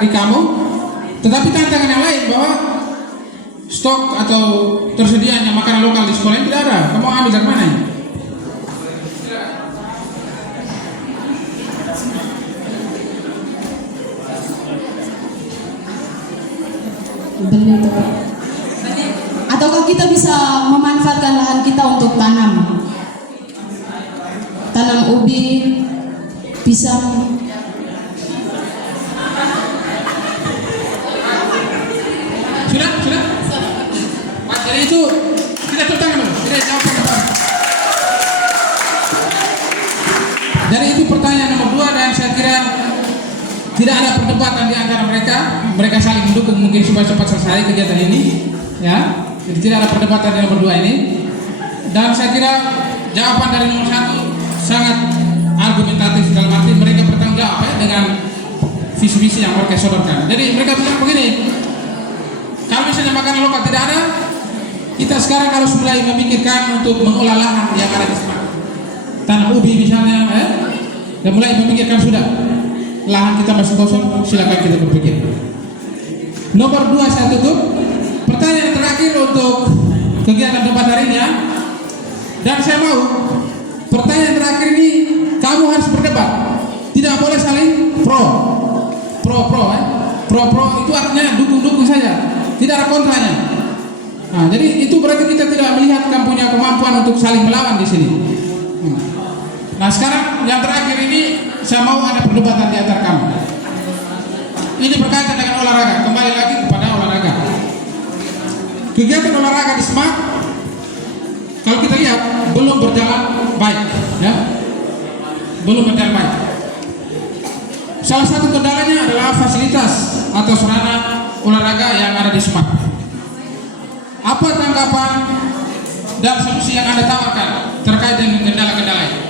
Dari kamu, tetapi tantangan yang lain bahwa stok atau tersedianya makanan lokal di sekolah ini tidak ada. Kamu ambil dari mana ini? Beli itu. Ataukah kita bisa memanfaatkan lahan kita untuk tanam ubi, pisang. Sudah? Jadi itu kita tepuk tangan dulu. Tidak jawab. Jadi itu ada perdebatan di antara mereka saling mendukung mungkin supaya cepat selesai kegiatan ini, ya. Jadi tidak ada perdebatan di nomor 2 ini. Dan saya kira jawaban dari nomor 1 sangat argumentatif dalam arti mereka bertanggung jawab ya, dengan visi-visi yang mereka sodorkan. Jadi mereka bilang begini, kalau misalnya makanan lokal tidak ada, kita sekarang harus mulai memikirkan untuk mengolah lahan yang ada di Semak. Tanah ubi misalnya, dan mulai memikirkan sudah lahan kita masih kosong, silakan kita berpikir. Nomor 2 saya tutup. Pertanyaan terakhir untuk kegiatan debat hari ini ya. Dan saya mau pertanyaan terakhir ini kamu harus berdebat. Tidak boleh saling pro itu artinya dukung saja, tidak ada kontranya. Nah, jadi itu berarti kita tidak melihat kamu punya kemampuan untuk saling melawan di sini. Nah sekarang yang terakhir ini saya mau ada perdebatan di antara kamu. Ini berkaitan dengan olahraga. Kembali lagi kepada olahraga. Kegiatan olahraga di Semak kalau kita lihat belum berjalan baik, ya, belum berjalan baik. Salah satu kendalanya adalah fasilitas atau sarana olahraga yang ada di Semak. Apa tanggapan dan solusi yang Anda tawarkan terkait dengan kendala-kendala ini?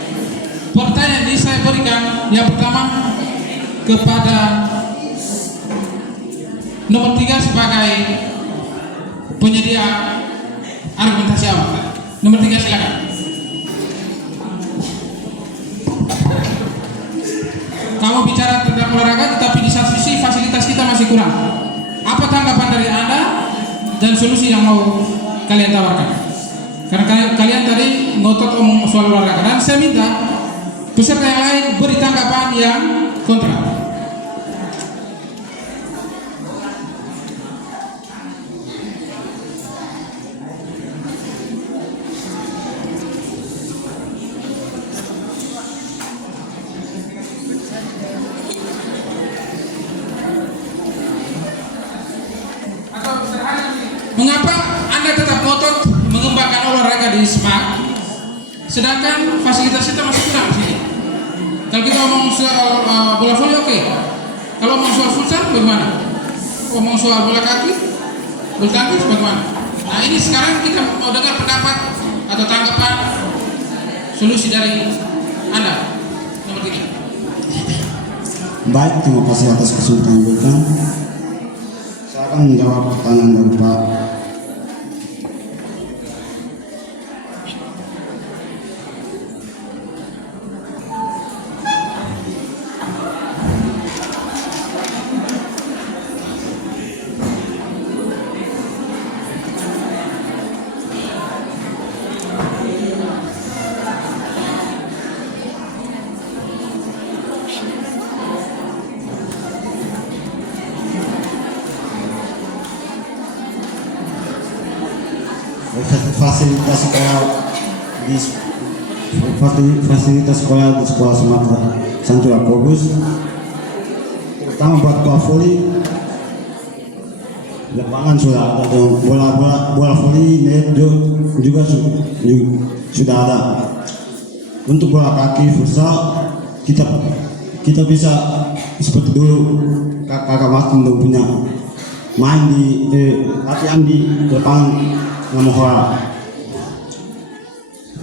Pertanyaan ini saya berikan yang pertama kepada nomor 3 sebagai penyedia argumentasi awal. Nomor 3 silakan. Kamu bicara tentang olahraga, tetapi di satu sisi fasilitas kita masih kurang. Apa tanggapan dari Anda dan solusi yang mau kalian tawarkan? Karena kalian tadi ngotot omong soal olahraga, dan saya minta peserta yang lain beri tanggapan yang kontra. Mengapa Anda tetap ngotot mengembangkan olahraga di Semak, sedangkan fasilitas kita masih kurang di sini? Kalau kita ngomong soal bola voli oke. Kalau ngomong soal futsal bagaimana? Ngomong soal bola kaki, bulu tangkis bagaimana? Nah ini sekarang kita mau dengar pendapat atau tanggapan solusi dari Anda. Nomor 3. Baik, terima kasih atas kesempatan yang diberikan. Saya akan menjawab pertanyaan dari Pak. Fasilitas sekolah di sekolah Semak Santo Yakobus, terutama buat bola voli, lapangan sudah ada, bola voli net juga sudah ada. Untuk bola kaki futsal kita bisa seperti dulu kakak Martin dong punya main di latihan di lapangan Namohora.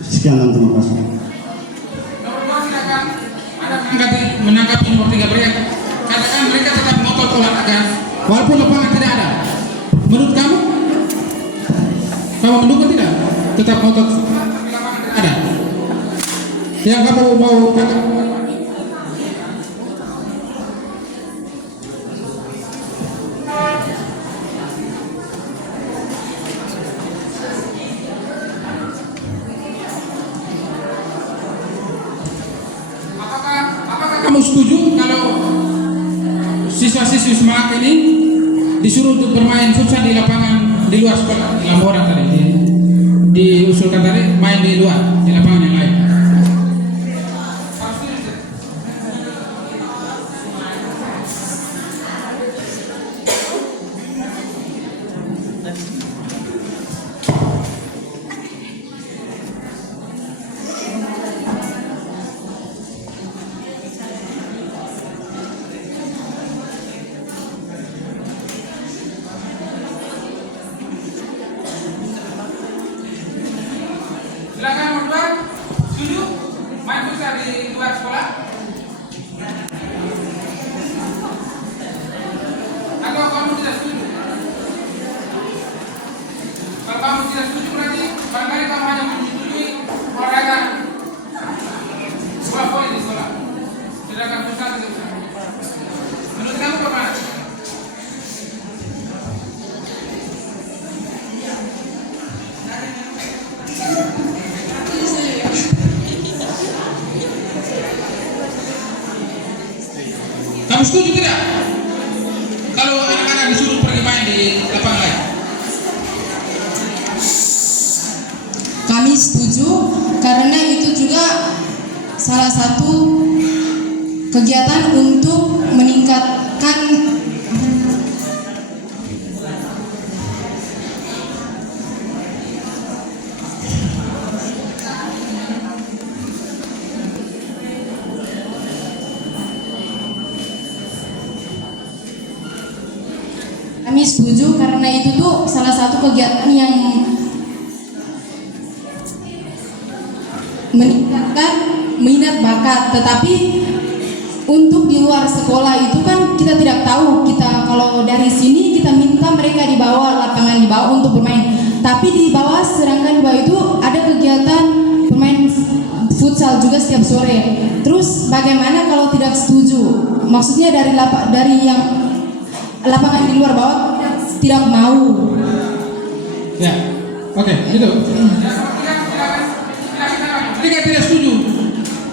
Sekian dan terima kasih. Menanggapi nomor 3 mereka, katakan mereka tetap ngotot olahraga walaupun lapangan tidak ada. Menurut kamu mendukung tidak? Tetap ngotot ada. Yang kamu mau katakan? Kamu setuju kalau siswa-siswi Semak ini disuruh untuk bermain futsal di lapangan di luar sekolah, di Lamboran tadi, diusulkan tadi main di luar, di lapangan yang lain? kamu tidak setuju berarti barangkali kamu hanya menyetujui olahraga bola voli di sekolah. Sedangkan futsal tidak usah. Menurut kamu bagaimana? Kamu setuju tidak? Kalau anak-anak disuruh pergi main di lapangan lain? Kami setuju karena itu juga salah satu kegiatan untuk meningkatkan kami setuju karena itu tuh salah satu kegiatan yang meningkatkan minat bakat. Tetapi untuk di luar sekolah itu kan kita tidak tahu, kita kalau dari sini kita minta mereka di bawah lapangan di bawah untuk bermain, tapi di bawah sedangkan di bawah itu ada kegiatan bermain futsal juga setiap sore. Terus bagaimana kalau tidak setuju? Maksudnya dari yang lapangan di luar bawah tidak mau. Ya, oke, itu. Mereka tidak setuju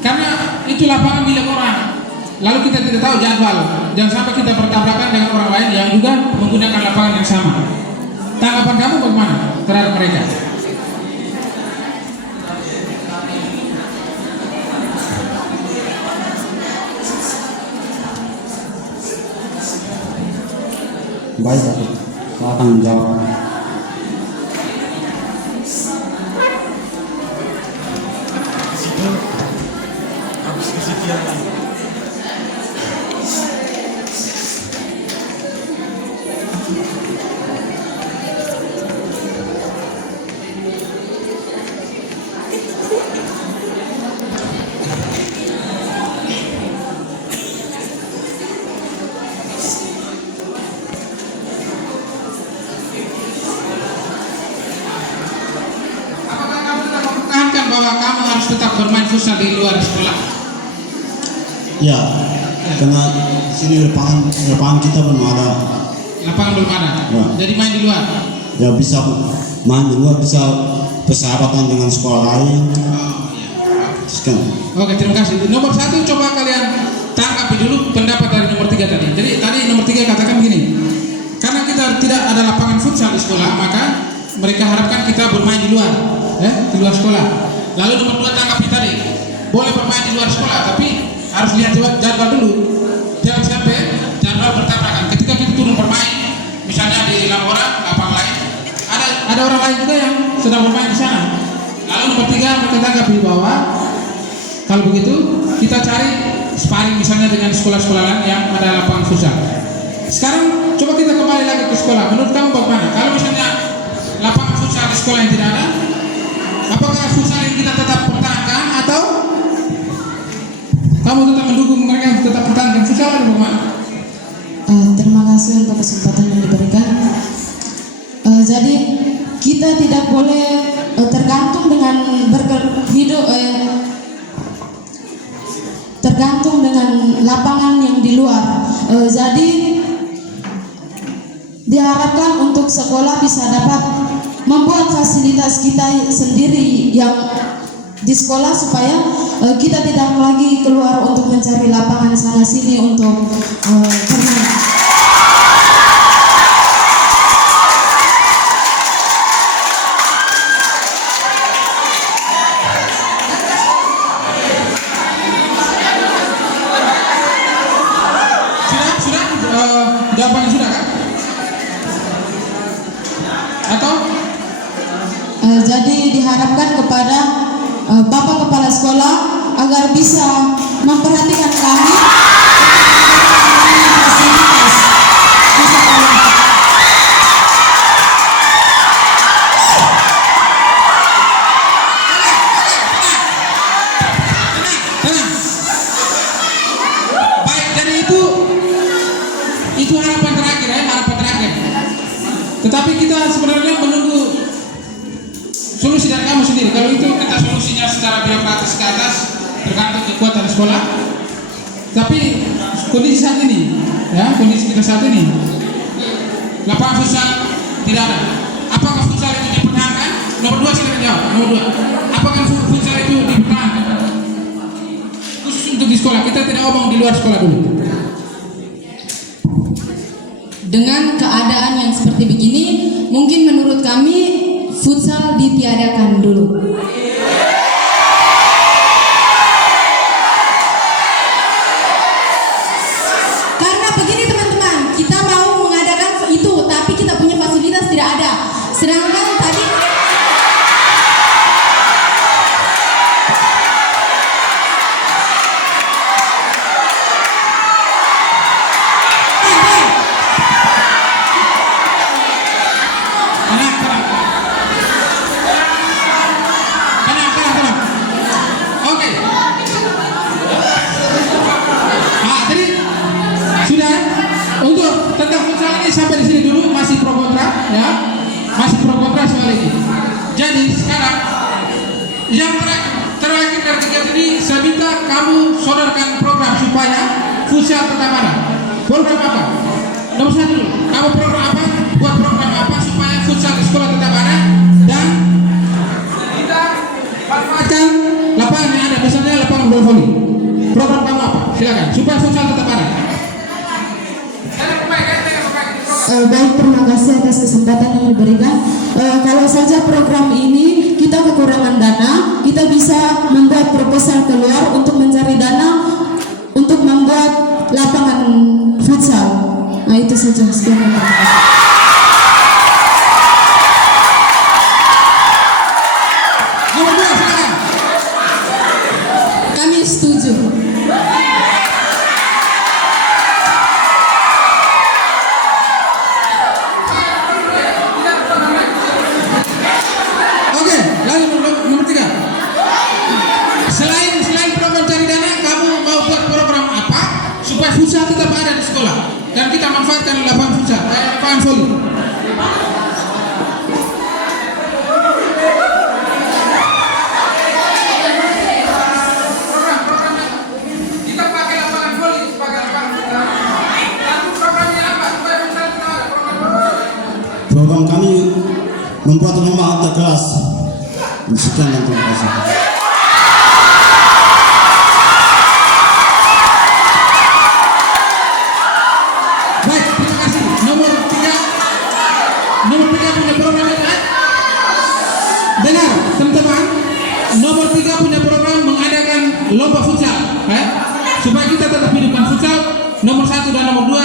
karena itu lapangan milik orang. Lalu kita tidak tahu jadwal. Jangan sampai kita bertabrakan dengan orang lain yang juga menggunakan lapangan yang sama. Tanggapan kamu bagaimana terhadap mereka? Baik, aku akan menjawab. Bahwa kamu harus tetap bermain futsal di luar sekolah? Ya, karena sini lapangan kita belum ada. Lapangan belum ada. Ya. Jadi main di luar. Ya bisa main di luar, bisa persahabatan dengan sekolah lain. Oh iya. Sekian. Oke, terima kasih. Nomor 1 coba kalian tanggapi dulu pendapat dari nomor 3 tadi. Jadi tadi nomor 3 katakan begini. Karena kita tidak ada lapangan futsal di sekolah, maka mereka harapkan kita bermain di luar, di luar sekolah. Lalu nomor 2 tanggapi tadi, boleh bermain di luar sekolah, tapi harus lihat jadwal dulu. Jangan sampai jadwal bertabrakan. Ketika kita turun bermain, misalnya di lapangan lain, ada orang lain juga yang sedang bermain di sana. Lalu nomor 3 mereka tanggapi bahwa kalau begitu kita cari sparring misalnya dengan sekolah-sekolah lain yang ada lapangan futsal. Sekarang coba kita kembali lagi ke sekolah. Menurut kamu bagaimana? Kalau misalnya lapangan futsal di sekolah yang tidak ada, apakah futsal yang kita tetap pertahankan atau kamu tetap mendukung mereka yang tetap pertahankan futsal atau bagaimana? Terima kasih untuk kesempatan yang diberikan. Jadi kita tidak boleh tergantung dengan tergantung dengan lapangan yang di luar. Jadi diharapkan untuk sekolah bisa dapat membuat fasilitas kita sendiri yang di sekolah supaya kita tidak lagi keluar untuk mencari lapangan sana sini untuk bermain. Jawabannya sudah kan? Atau? Jadi diharapkan kepada Bapak Kepala Sekolah agar bisa memperhatikan kami fasilitas di sekolah. Baik, jadi itu harapan terakhir, harapan terakhir. Tetapi kita sebenarnya menunggu solusi dari kamu sendiri. Kalau itu kita solusinya secara birokratis ke atas, tergantung kekuatan sekolah. Tapi kondisi saat ini, ya kondisi kita saat ini, lapangan futsal tidak ada. Apakah futsal itu dipertahankan? Nomor 2 silakan jawab. Nomor 2, apakah futsal itu dipertahankan? Khusus untuk di sekolah, kita tidak ngomong di luar sekolah dulu. Dengan keadaan yang seperti begini, mungkin menurut kami futsal ditiadakan dulu. Karena begini teman-teman, kita mau mengadakan itu, tapi kita punya fasilitas tidak ada. Sedangkan tadi sampai di sini dulu, masih pro kontra, ya, masih pro kontra soal ini. Jadi sekarang yang terakhir dari kegiatan ini, saya minta kamu sodorkan program supaya futsal tetap ada. Program apa? Nomor 1 dulu, kamu program apa? Buat program apa supaya futsal di sekolah tetap ada dan kita manfaatkan lapangan yang ada, misalnya lapangan bola voli. Program kamu apa? Silakan supaya futsal tetap ada. Baik, terima kasih atas kesempatan yang diberikan. Kalau saja program ini kita kekurangan dana, kita bisa membuat proposal keluar untuk mencari dana untuk membuat lapangan futsal. Nah itu saja. Sekian, terima kasih. Nomor 2 silakan. Kami setuju. Nomor 3. Selain program cari dana, kamu mau buat program apa supaya futsal tetap ada di sekolah dan kita manfaatkan lapangan futsal, lapangan voli. Kita pakai lapangan voli sebagai lapangan futsal. Lalu programnya apa supaya futsal tetap ada? Program kami membuat rumah alta kelas. Sekian dan terima kasih. Baik, terima kasih. Nomor 3 punya program yang lain. Dengar, teman-teman. Nomor 3 punya program mengadakan lomba futsal, supaya kita tetap hidupkan futsal. Nomor 1 dan nomor 2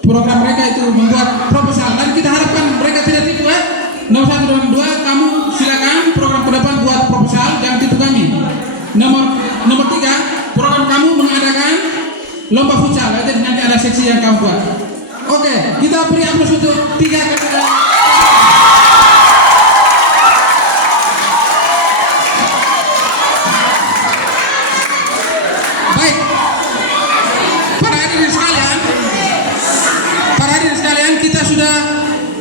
program mereka itu membuat proposal dan kita harapkan mereka tidak tipu. Nomor 1 dan 2 kamu silakan program ke depan buat proposal, jangan tipu kami. Nomor 3 program kamu mengadakan lomba futsal, jadi nanti ada seksi yang kamu buat. Oke, kita beri aplaus untuk 3 kepada baik. Para hadirin sekalian, kita sudah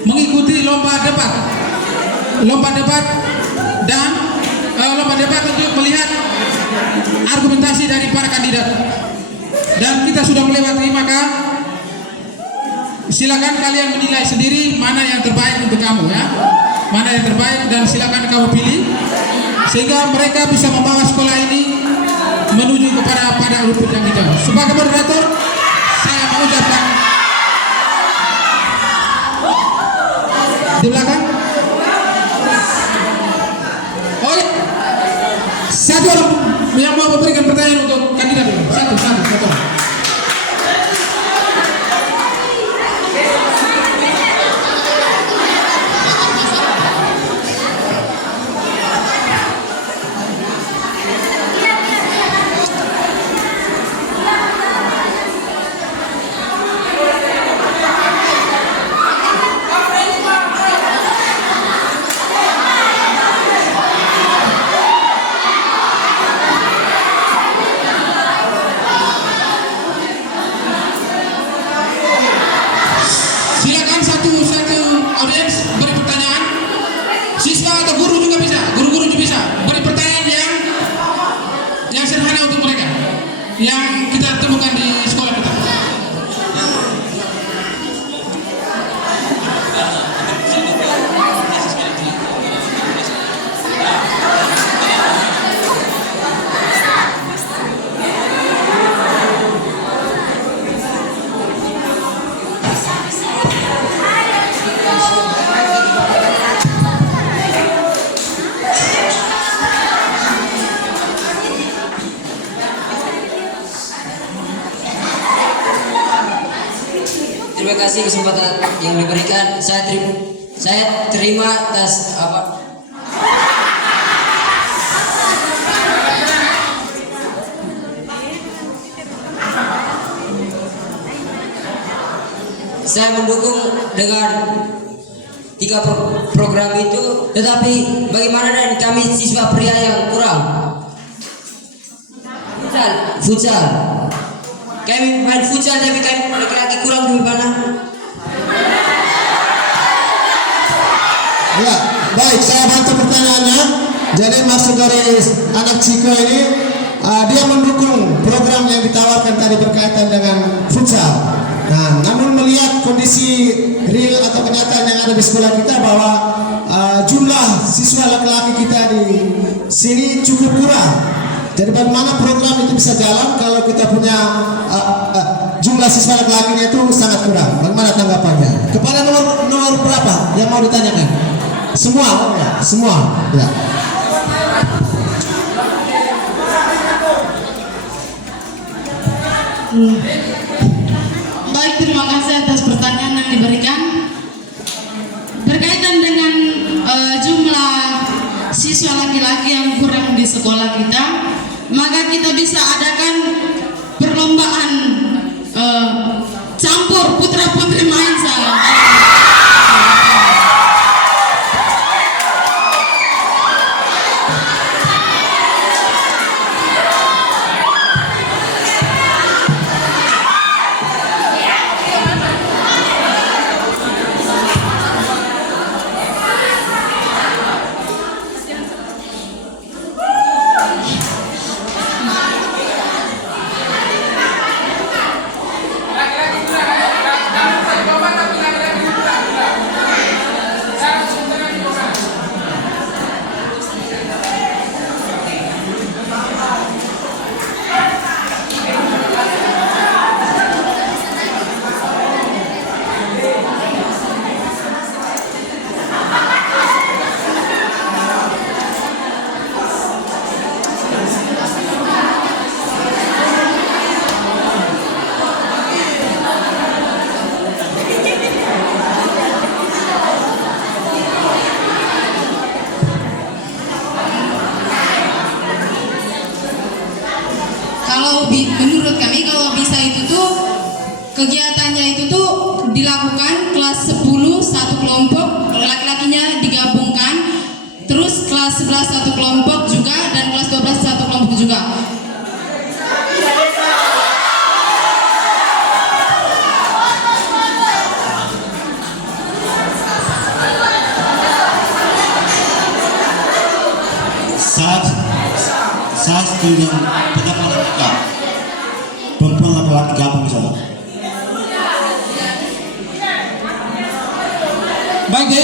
mengikuti lomba debat dan lomba debat untuk melihat argumentasi dari para kandidat dan kita sudah melewati, maka silakan kalian menilai sendiri mana yang terbaik untuk kamu, ya, mana yang terbaik, dan silakan kamu pilih sehingga mereka bisa membawa sekolah ini menuju kepada rumput yang hijau. Sebagai moderator, saya mengucapkan di belakang. Satu orang yang mau memberikan pertanyaan untuk kandidat dulu. Satu. kasih kesempatan yang diberikan. Saya terima atas apa? Saya mendukung dengan 3 program itu, tetapi bagaimana dengan kami siswa pria yang kurang? Futsal. Kami main futsal tapi kami laki-laki kurang di mana? Ya, baik, saya bantu pertanyaannya. Jadi maksud dari anak Ciko ini, dia mendukung program yang ditawarkan tadi berkaitan dengan futsal. Nah, namun melihat kondisi real atau kenyataan yang ada di sekolah kita bahwa jumlah siswa laki-laki kita di sini cukup kurang. Jadi bagaimana program itu bisa jalan kalau kita punya jumlah siswa laki-lakinya itu sangat kurang? Bagaimana tanggapannya? Kepala nomor berapa yang mau ditanyakan? Semua, ya, semua. Ya. Baik, terima kasih atas pertanyaan yang diberikan. Berkaitan dengan jumlah siswa laki-laki yang kurang di sekolah kita, maka kita bisa adakan perlombaan campur putra putri main salah. Menurut kami kalau bisa itu tuh kegiatannya itu tuh dilakukan kelas 10 satu kelompok, laki-lakinya digabungkan, terus kelas 11 satu kelompok juga, dan kelas 12 satu kelompok juga. Saya setuju pendapat mereka. Perempuan laki-laki gabung di sana. Baik, ya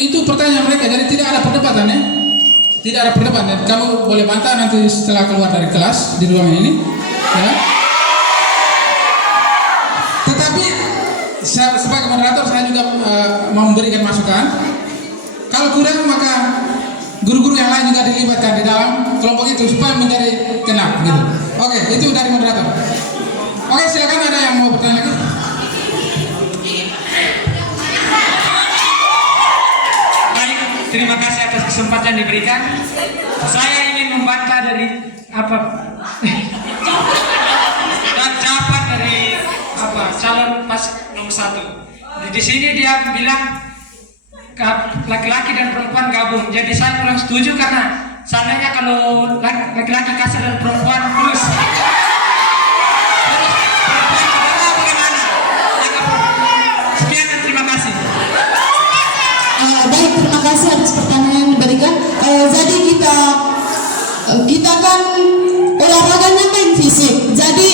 itu pertanyaan mereka. Jadi tidak ada perdebatan ya. Tidak ada perdebatan. Kamu boleh bantah nanti setelah keluar dari kelas di ruangan ini. Ya. Tetapi saya, sebagai moderator, saya juga mau memberikan masukan. Kalau kurang maka guru-guru yang lain juga dilibatkan di dalam kelompok itu supaya menjadi tenang gitu. Oke, itu dari moderator. Oke, silakan, ada yang mau bertanya lagi? Baik, terima kasih atas kesempatan diberikan. Saya ingin membantah dari apa? Dan jawaban dari apa? Calon pas nomor 1. Di sini dia bilang laki-laki dan perempuan gabung. Jadi saya kurang setuju karena seandainya kalau laki-laki kasar dan perempuan terus perempuan bagaimana? Sekian dan terima kasih. Baik, terima kasih atas pertanyaan yang diberikan. Jadi kita kan olahraganya main fisik. Jadi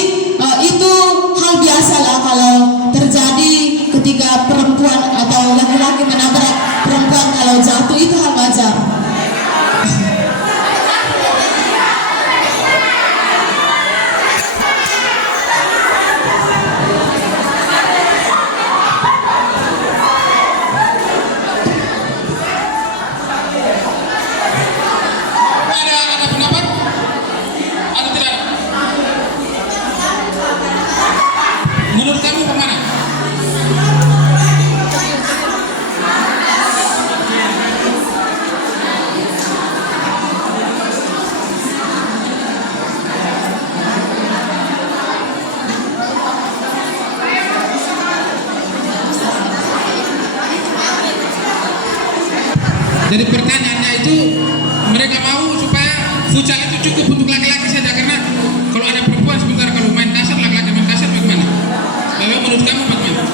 itu hal biasa lah kalau terjadi ketika perempuan atau laki-laki menabrak perempuan, kalau jatuh itu hal wajar. Ada pendapat? Ada tidak? Menurut kamu bagaimana? Jadi pertanyaannya itu mereka mau supaya futsal itu cukup untuk laki-laki saja, karena kalau ada perempuan sebentar kalau main kasar, laki-laki main kasar bagaimana? Lalu menurut kamu bagaimana?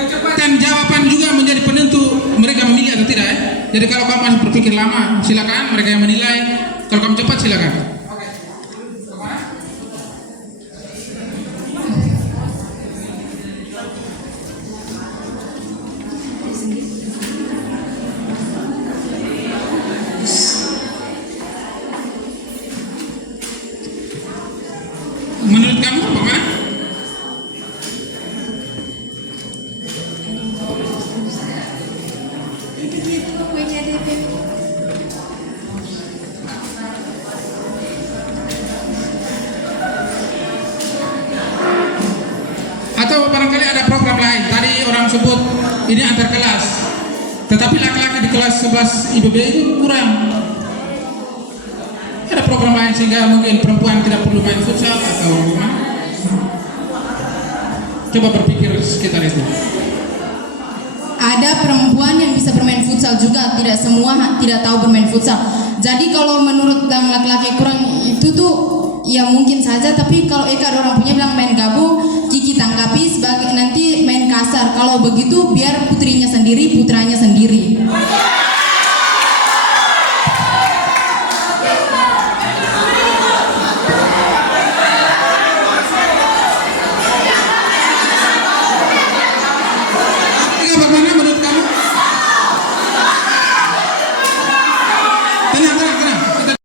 Kecepatan jawaban juga menjadi penentu mereka memilih atau tidak ya. Jadi kalau kamu masih berpikir lama, silakan mereka yang menilai. Kalau kamu cepat silakan. Menurut kamu bagaimana? Atau barangkali ada program lain. Tadi orang sebut ini antar kelas, tetapi laki-laki di kelas 11 IBB itu kurang. Ada program lain sehingga mungkin perempuan tidak perlu main futsal atau gimana? Coba berpikir sekitar itu. Ada perempuan yang bisa bermain futsal juga, tidak semua tidak tahu bermain futsal. Jadi kalau menurut yang laki-laki kurang itu tuh ya mungkin saja, tapi kalau ada orang punya bilang main gabung, Kiki tanggapi sebagai nanti main kasar. Kalau begitu biar putrinya sendiri, putranya sendiri.